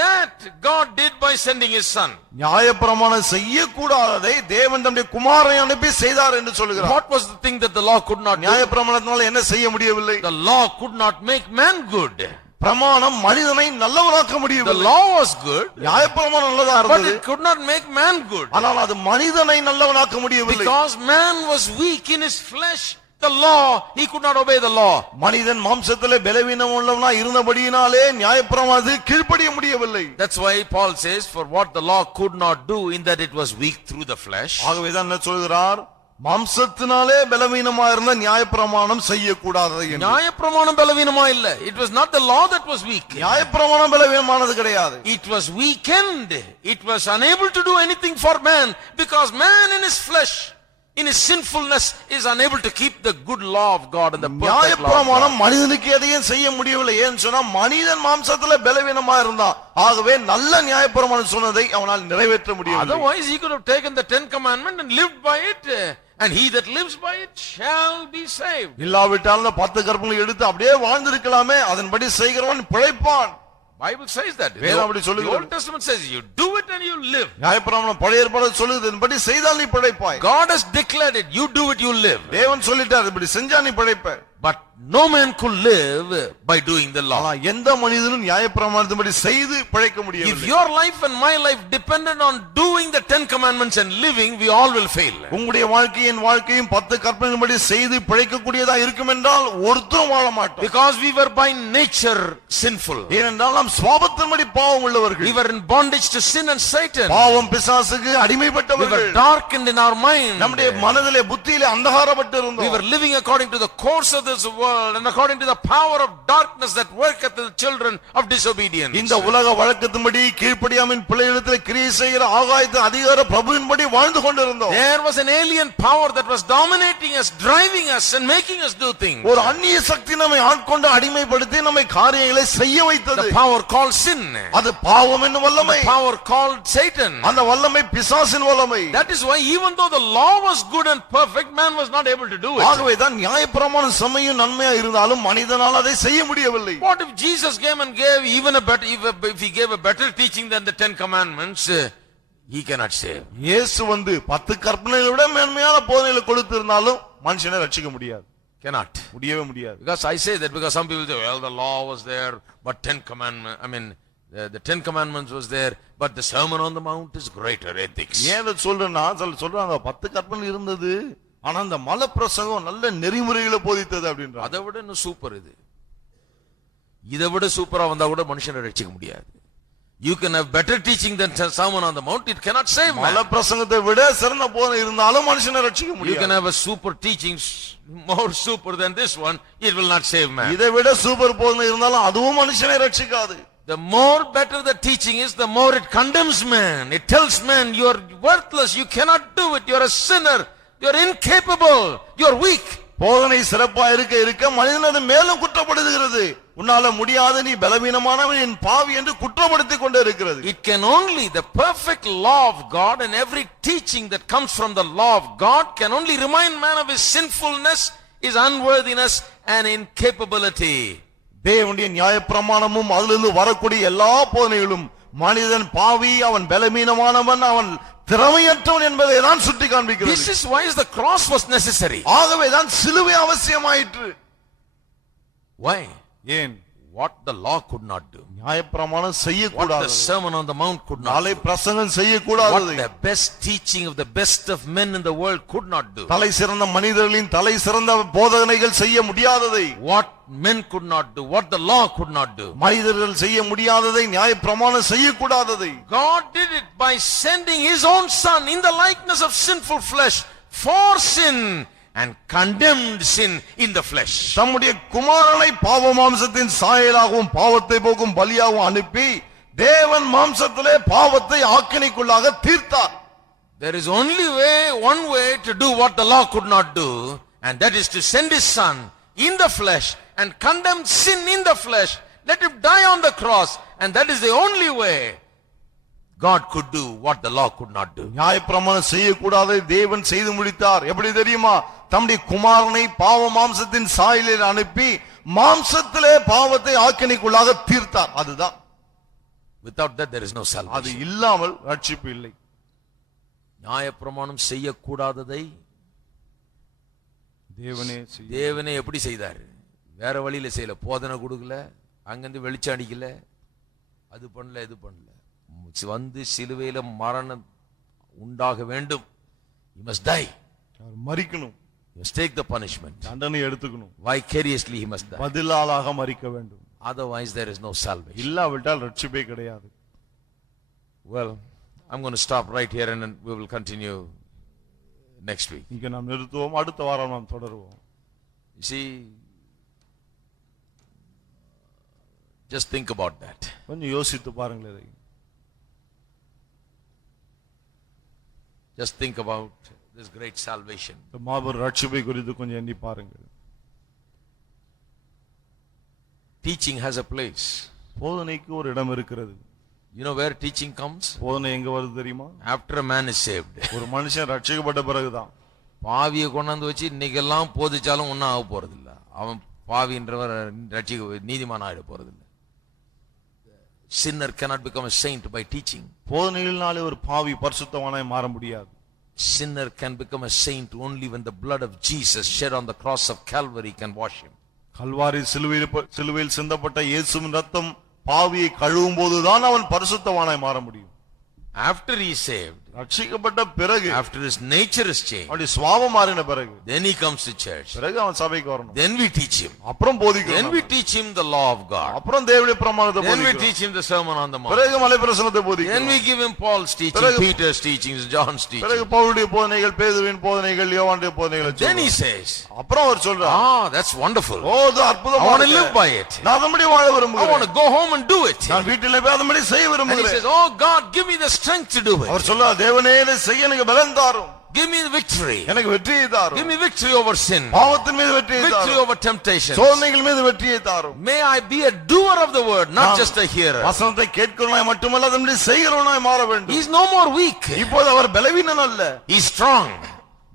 that God did by sending his son. நியாயப்பிரமாணம் செய்யக்கூடாததை தேவன் தம்முடைய குமாரனை அனுப்பி செய்தார் என்று சொல்கிறார். What was the thing that the law could not do? நியாயப்பிரமாணத்தினால என்ன செய்ய முடியவில்லை? The law could not make man good. பிரமாணம் மனிதனை நல்லவனாக்க The முடியவில்லை. law was good, நியாயப்பிரமாணம் நல்லதா but இருந்தது, it could not make man good. ஆனால் அது மனிதனை நல்லவனாக்க முடியவில்லை. Because man was weak in his flesh, the law, he could not obey the law. மனிதன் மாம்சத்திலே பலவீனம் உள்ளவனா இருந்தபடியினாலே நியாயப்பிரமாணத்துக்கு கீழ்ப்படிய முடியவில்லை. That's why Paul says, for what the law could not do, in that it was weak through the flesh. ஆகவேதான் என்ன சொல்கிறார்? மாம்சத்தினாலே பலவீனமா இருந்த நியாயப்பிரமாணம் செய்யக்கூடாதது என்று. நியாயப்பிரமாணம் பலவீனமா இல்ல. It was not the law that was weak. நியாயப்பிரமாணம் பலவீனமானது கிடையாது. It was weakened. It was unable to do anything for man, because man in his flesh, in his sinfulness, is unable to keep the good law of God and the perfect law of நியாயப்பிரமாணம் God. மனிதனுக்கு எதையும் செய்ய முடியவில்லை. ஏன்னு சொன்னா மனிதன் மாம்சத்திலே பலவீனமா இருந்தான். ஆகவே நல்ல நியாயப்பிரமாணம் சொன்னதை அவனால் நிறைவேற்ற முடியவில்லை. Otherwise he could have taken the 10 commandments and lived by it, and he that lives by it shall be saved. இல்லாவிட்டால் 10 கற்பனைகளை எடுத்து அப்படியே வாழ்ந்திருக்கலாமே, அதன்படி செய்கிறவன் பிழைப்பான். Bible says that. வேதம் அப்படி The சொல்லுகிறது. Old Testament says you do it and you live. நியாயப்பிரமாணம் பழைய ஏற்பாடு சொல்லுது, இதன்படி செய்தால் நீ பிழைப்பாய். God has declared it. You do it, you live. தேவன் சொல்லிட்டார், இப்படி செஞ்சா நீ பிழைப்பாய். But no man could live by doing the law. ஆனா எந்த மனிதனும் நியாயப்பிரமாணத்தின்படி செய்து பிழைக்க If முடியவில்லை. your life and my life depended on doing the 10 commandments and living, we all will fail. உங்களுடைய வாழ்க்கையின் வாழ்க்கையும் 10 கற்பனைகளின்படி செய்து பிழைக்கக்கூடியதா இருக்கும் என்றால் ஒருத்தரும் வாழ மாட்டோம். Because we were by nature sinful. ஏனென்றால் நாம் சுபாவத்தின்படி பாவம் We உள்ளவர்கள். were in bondage to sin and Satan. பாவம் பிசாசுக்கு We அடிமைப்பட்டவர்கள். were darkened in our mind. நம்முடைய மனதிலே புத்தியிலே அந்தகாரப்பட்டு We இருந்தோம். were living according to the course of this world and according to the power of darkness that worketh in the children of disobedience. இந்த உலக வழக்கத்தின்படி கீழ்ப்படியாமின் பிள்ளைகளிடத்தில் கிரியை செய்கிற ஆகாயத்தின் அதிகார பிரபுவின்படி வாழ்ந்து கொண்டிருந்தோம். There was an alien power that was dominating us, driving us and making us do things. ஒரு அந்நிய சக்தி நம்மை ஆட்கொண்டு அடிமைப்படுத்தி நம்மை காரியங்களை செய்ய வைத்தது. The power called sin. அது பாவம் என்னும் வல்லமை. The power called Satan. அந்த வல்லமை பிசாசின் வல்லமை. That is why even though the law was good and perfect, man was not able to do it. ஆகவே தான் நியாயப்பிரமாணம் செம்மையும் நன்மையா இருந்தாலும் மனிதனால் அதை செய்ய முடியவில்லை. What if Jesus came and gave even a better, if he gave a better teaching than the 10 commandments, he cannot save. இயேசு வந்து 10 கற்பனைகளை விட மேன்மையான போதனைகளை கொடுத்திருந்தாலும் மனுஷனை ரட்சிக்க முடியாது. Cannot. முடியவே முடியாது. Because I say that because some people say, well, the law was there, but 10 commandments, the 10 commandments was there, but the Sermon on the Mount is greater ethics. ஏன் சொல்றேன்னா சொல்றாங்க 10 கற்பனை இருந்தது, ஆனா அந்த மலை பிரசங்கம் நல்ல நெறிமுறைகளை போதித்தது அப்படின்றாங்க. அதை விட இன்னும் சூப்பர் இது. இதை விட சூப்பரா வந்தா கூட மனுஷனை ரட்சிக்க முடியாது. You can have better teaching than Sermon on the Mount, it cannot save man. மலை பிரசங்கத்தை விட சிறந்த போதனை இருந்தாலும் மனுஷனை ரட்சிக்க You முடியாது. can have a super teaching, more super than this one, it will not save man. இதை விட சூப்பர் போதனை இருந்தாலும் அதுவும் மனுஷனை ரட்சிக்காது. The more better the teaching is, the more it condemns man. It tells man you are worthless, you cannot do it, you are a sinner, you are incapable, you are weak. போதனை சிறப்பா இருக்க இருக்க மனிதன் அது மேலும் குற்றப்படுத்துகிறது. உன்னால முடியாது, நீ பலவீனமானவன், என் பாவி என்று குற்றப்படுத்திக் கொண்டே இருக்கிறது. It can only, the perfect law of God and every teaching that comes from the law of God can only remind man of his sinfulness, his unworthiness and incapability. தேவனுடைய நியாயப்பிரமாணமும் அதிலிருந்து வரக்கூடிய எல்லா போதனைகளும் மனிதன் பாவி, அவன் பலவீனமானவன், அவன் திறமையற்றவன் என்பதை தான் சுட்டி காண்பிக்கிறது. This is why the cross was necessary. ஆகவே தான் சிலுவை அவசியமாயிற்று. Why? ஏன்? what the law could not do, நியாயப்பிரமாணம் what செய்யக்கூடாது, the sermon on the mount could not நாளை do, பிரசங்கம் what செய்யக்கூடாது, the best teaching of the best of men in the world could not do, தலை சிறந்த மனிதர்களின் தலை சிறந்த போதனைகள் செய்ய முடியாததை, what men could not do, what the law could not do. மனிதர்கள் செய்ய முடியாததை நியாயப்பிரமாணம் செய்யக்கூடாததை God did it by sending his own son in the likeness of sinful flesh for sin and condemned sin in the flesh. தம்முடைய குமாரனை பாவ மாம்சத்தின் சாயலாகவும் பாவத்தை போக்கும் பலியாகவும் அனுப்பி தேவன் மாம்சத்திலே பாவத்தை ஆக்கினைக்குள்ளாக தீர்த்தார். There is only one way to do what the law could not do, and that is to send his son in the flesh and condemn sin in the flesh. Let him die on the cross, and that is the only way God could do what the law could not do. நியாயப்பிரமாணம் செய்யக்கூடாதை தேவன் செய்து முடித்தார். எப்படி தெரியுமா? தம்முடைய குமாரனை பாவ மாம்சத்தின் சாயலில் அனுப்பி மாம்சத்திலே பாவத்தை ஆக்கினைக்குள்ளாக தீர்த்தார். அதுதான். Without that there is no அது salvation. இல்லாமல் ரட்சிப்பு இல்லை. நியாயப்பிரமாணம் செய்யக்கூடாததை தேவனே எப்படி செய்தார்? வேற வழியில செய்யல. போதனை கொடுக்கல, அங்கிருந்து வெளிச்சம் அடிக்கல, அது பண்ணல, இது பண்ணல. வந்து சிலுவையில மரணம் உண்டாக வேண்டும். He must die. மரிக்கணும். He must take the punishment. தண்டனை எடுத்துக்கணும். Vicariously he must die. பதிலாளாக மரிக்க வேண்டும். Otherwise there is no salvation. இல்லாவிட்டால் ரட்சிப்பே கிடையாது. Well, I'm going to stop right here and then we will continue next week. இங்க நாம் நிறுத்துவோம். அடுத்த வாரம் நாம் தொடருவோம். You see, just think about that. கொஞ்சம் யோசித்து பாருங்கள் இதை. Just think about this great salvation. இந்த மாபெரும் ரட்சிப்பை குறித்து கொஞ்சம் எண்ணி பாருங்கள். Teaching has a place. போதனைக்கு ஒரு இடம் இருக்கிறது. You know where teaching comes? போதனை எங்க வருது தெரியுமா? After a man is saved. ஒரு மனுஷன் ரட்சிக்கப்பட்ட பிறகுதான். பாவியை கொண்டாந்து வச்சு இன்னைக்கெல்லாம் போதிச்சாலும் ஒன்னும் ஆக போறதில்ல. அவன் பாவின்றவர் நீதிமான் ஆயிட போறதில்ல. Sinner cannot become a saint by teaching. போதனையினாலே ஒரு பாவி பரிசுத்தவானாய் மாற முடியாது. Sinner can become a saint only when the blood of Jesus shed on the cross of Calvary can wash him. Kalvari சிலுவையில் சிந்தப்பட்ட இயேசுவின் ரத்தம் பாவியை கழுவும் போதுதான் அவன் பரிசுத்தவானாய் மாற முடியும். After he is saved, ரட்சிக்கப்பட்ட பிறகு, after his nature is changed, அவனுடைய சுபாவம் மாறின பிறகு, then he comes to church. பிறகு அவன் சபைக்கு வரணும். Then we teach him. அப்புறம் போதிக்கணும். Then we teach him the law of God. அப்புறம் தேவனுடைய பிரமாணத்தை Then we போதிக்கணும். teach him the sermon on the mount. பிறகு மலைப்பிரசங்கத்தை Then போதிக்கணும். we give him Paul's teaching, Peter's teachings, John's பிறகு teaching. பவுலுடைய போதனைகள், பேதுருவின் போதனைகள், யோவானுடைய போதனைகள் Then he சொல்றார். says, அப்புறம் அவர் சொல்றார், that's wonderful. ஓ இது I அற்புதமா want to இருக்கு. live by it. நான் அதன்படி வாழ I want விரும்புகிறேன். to go home and do it. நான் வீட்டிலே போய் அதன்படி செய்ய And he விரும்புகிறேன். says, oh God, give me the strength to do our it. சொல்றார், தேவனே இதை செய்ய எனக்கு பலன் தாரும். Give me the victory. எனக்கு வெற்றியை Give தாரும். me victory over sin. பாவத்தின் மீது வெற்றியை Victory தாரும். over temptation. சோதனைகள் மீது வெற்றியை தாரும். May I be a doer of the word, not just a hearer. வசனத்தை கேட்கிறவனாய் மட்டுமல்ல, அதன்படி செய்கிறவனாய் மாற வேண்டும். He is no more weak. இப்போது அவர் பலவீனன் அல்ல, He is strong.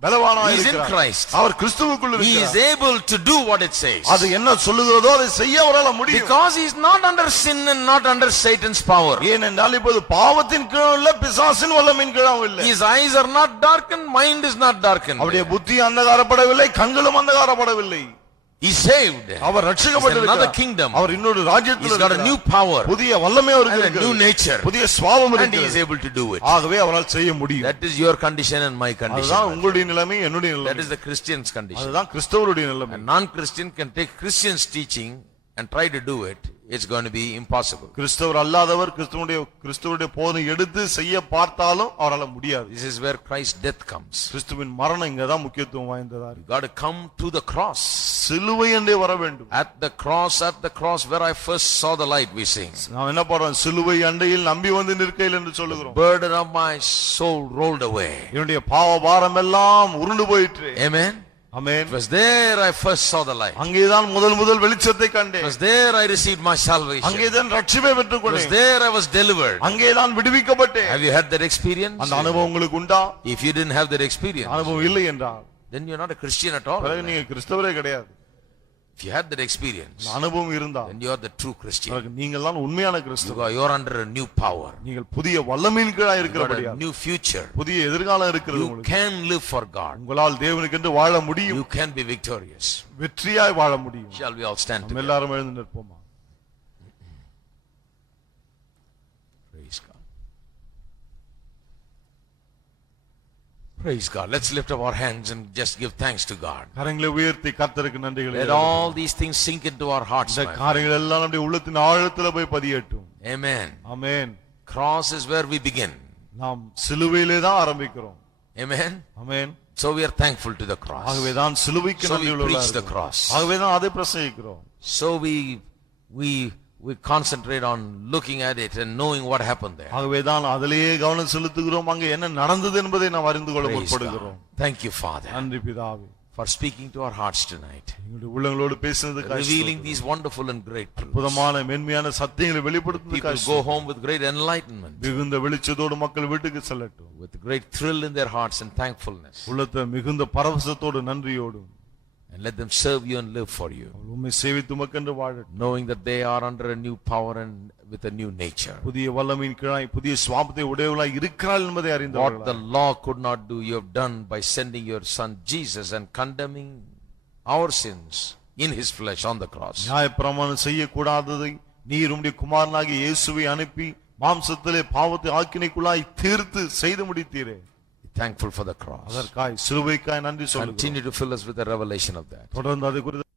பலவானாய் He is in இருக்கிறார். Christ. அவர் கிறிஸ்துவுக்குள் He is இருக்கிறார். able to do what it says. அது என்ன சொல்லுகிறதோ அதை செய்ய அவரால் முடியும். Because he is not under sin and not under Satan's power. ஏனென்றால் இப்போது பாவத்தின் கீழும் இல்ல, பிசாசின் வல்லமையின் கீழும் இல்லை. His eyes are not darkened, mind is not darkened. அவருடைய புத்தி அந்தகாரப்படவில்லை, கண்களும் அந்தகாரப்படவில்லை. He is saved. Our He's in ரட்சிக்கப்பட்டிருக்கிறார். another kingdom. அவர் இன்னொரு ராஜ்யத்தில் He's got a new இருக்கிறார். power புதிய வல்லமை அவருக்கு and a new இருக்கிறது. nature. புதிய சுபாவம் And he is இருக்கிறது. able to do it. ஆகவே அவரால் செய்ய முடியும். That is your condition and my அதுதான் condition. உங்களுடைய நிலைமை, என்னுடைய That நிலைமை. is the Christian's condition. அதுதான் கிறிஸ்தவருடைய நிலைமை. A non-Christian can take Christian's teaching and try to do it. It's going to be impossible. கிறிஸ்தவர் அல்லாதவர் கிறிஸ்துவுடைய போதனை எடுத்து செய்ய பார்த்தாலும் அவரால் முடியாது. This is where Christ's death comes. கிறிஸ்துவின் மரணம் இங்கதான் முக்கியத்துவம் வாய்ந்ததா You got to come to the cross. சிலுவை என்றே வர வேண்டும். At the cross where I first saw the light, we sing. நாம் என்ன பண்றோம்? சிலுவை அண்டையில் நம்பி வந்து நிற்கையில் என்று சொல்லுகிறோம். Burden of my soul rolled away. என்னுடைய பாவ பாரம் எல்லாம் உருண்டு போயிற்று. Amen. Amen. It was there I first saw the light. அங்கேதான் முதல் வெளிச்சத்தை It கண்டேன். was there I received my salvation. அங்கேதான் ரட்சிப்பை It was பெற்றுக்கொண்டேன். there I was delivered. அங்கேதான் விடுவிக்கப்பட்டேன். Have you had that experience? அந்த அனுபவம் உங்களுக்கு உண்டா? If you didn't have that experience, அனுபவம் இல்லை என்றால் then you're not a Christian at all. பிறகு நீங்க கிறிஸ்தவரே கிடையாது. If you had that experience, அந்த அனுபவம் இருந்தா then you are the true Christian. பிறகு நீங்கள் தான் உண்மையான கிறிஸ்தவர். You are under a new power. நீங்கள் புதிய வல்லமையின் கீழாய் You got இருக்கிறபடியா a new future. புதிய எதிர்காலம் இருக்கிறது You உங்களுக்கு. can live for God. உங்களால் தேவனுக்கென்று வாழ முடியும். You can be victorious. வெற்றியாய் வாழ முடியும். Shall we all stand நம்ம together? எல்லாரும் எழுந்து நிற்போமா? Praise God. Let's lift up our hands and just give thanks to God. கரங்களை உயர்த்தி கர்த்தருக்கு நன்றிகளை Let all these things sink into our hearts. இந்த my friend. காரியங்கள் எல்லாம் நம்முடைய உள்ளத்தின் ஆழத்துல போய் பதியட்டும். Amen. Amen. Cross is where we begin. நாம் சிலுவையிலே தான் ஆரம்பிக்கிறோம். Amen. Amen. So we are thankful to the cross. ஆகவே தான் சிலுவைக்கு So we நன்றி preach உள்ளவர்களாக the cross. ஆகவே தான் அதை பிரசங்கிக்கிறோம். So we concentrate on looking at it and knowing what happened there. ஆகவே தான் அதிலேயே கவனம் செலுத்துகிறோம். அங்கே என்ன நடந்தது என்பதை நாம் அறிந்து கொள்ள Praise முற்படுகிறோம். God. Thank you, Father, நன்றி பிதாவே. for speaking to our hearts tonight, எங்களுடைய உள்ளங்களோடு பேசினதுக்காக revealing these wonderful and great truths. அற்புதமான மென்மையான சத்தியங்களை People வெளிப்படுத்துவதற்காக go home with great enlightenment, மிகுந்த வெளிச்சத்தோடு மக்கள் வீட்டுக்கு செல்லட்டும். with great thrill in their hearts and thankfulness, உள்ளத்தை மிகுந்த பரவசத்தோடு நன்றியோடும் and let them serve you and live for you, உண்மை சேவித்து மக்கென்று வாழட்டும். knowing that they are under a new power and with a new nature. புதிய வல்லமையின் கீழாய் புதிய சுவாபத்தை உடையவளாய் இருக்கிறாள் என்பதை What the அறிந்தவர்களாய் law could not do, you have done by sending your son Jesus and condemning our sins in his flesh on the cross. நியாயப்பிரமாணம் செய்யக்கூடாததை நீர் உம்முடைய குமாரனாகிய இயேசுவை அனுப்பி மாம்சத்திலே பாவத்தை ஆக்கினைக்குள்ளாய் தீர்த்து செய்து முடித்தீரே. Thankful for the cross. அதற்காய் சிலுவைக்காய் நன்றி சொல்லுகிறோம். Continue to fill us with the revelation of that. தொடர்ந்து அது குறித்து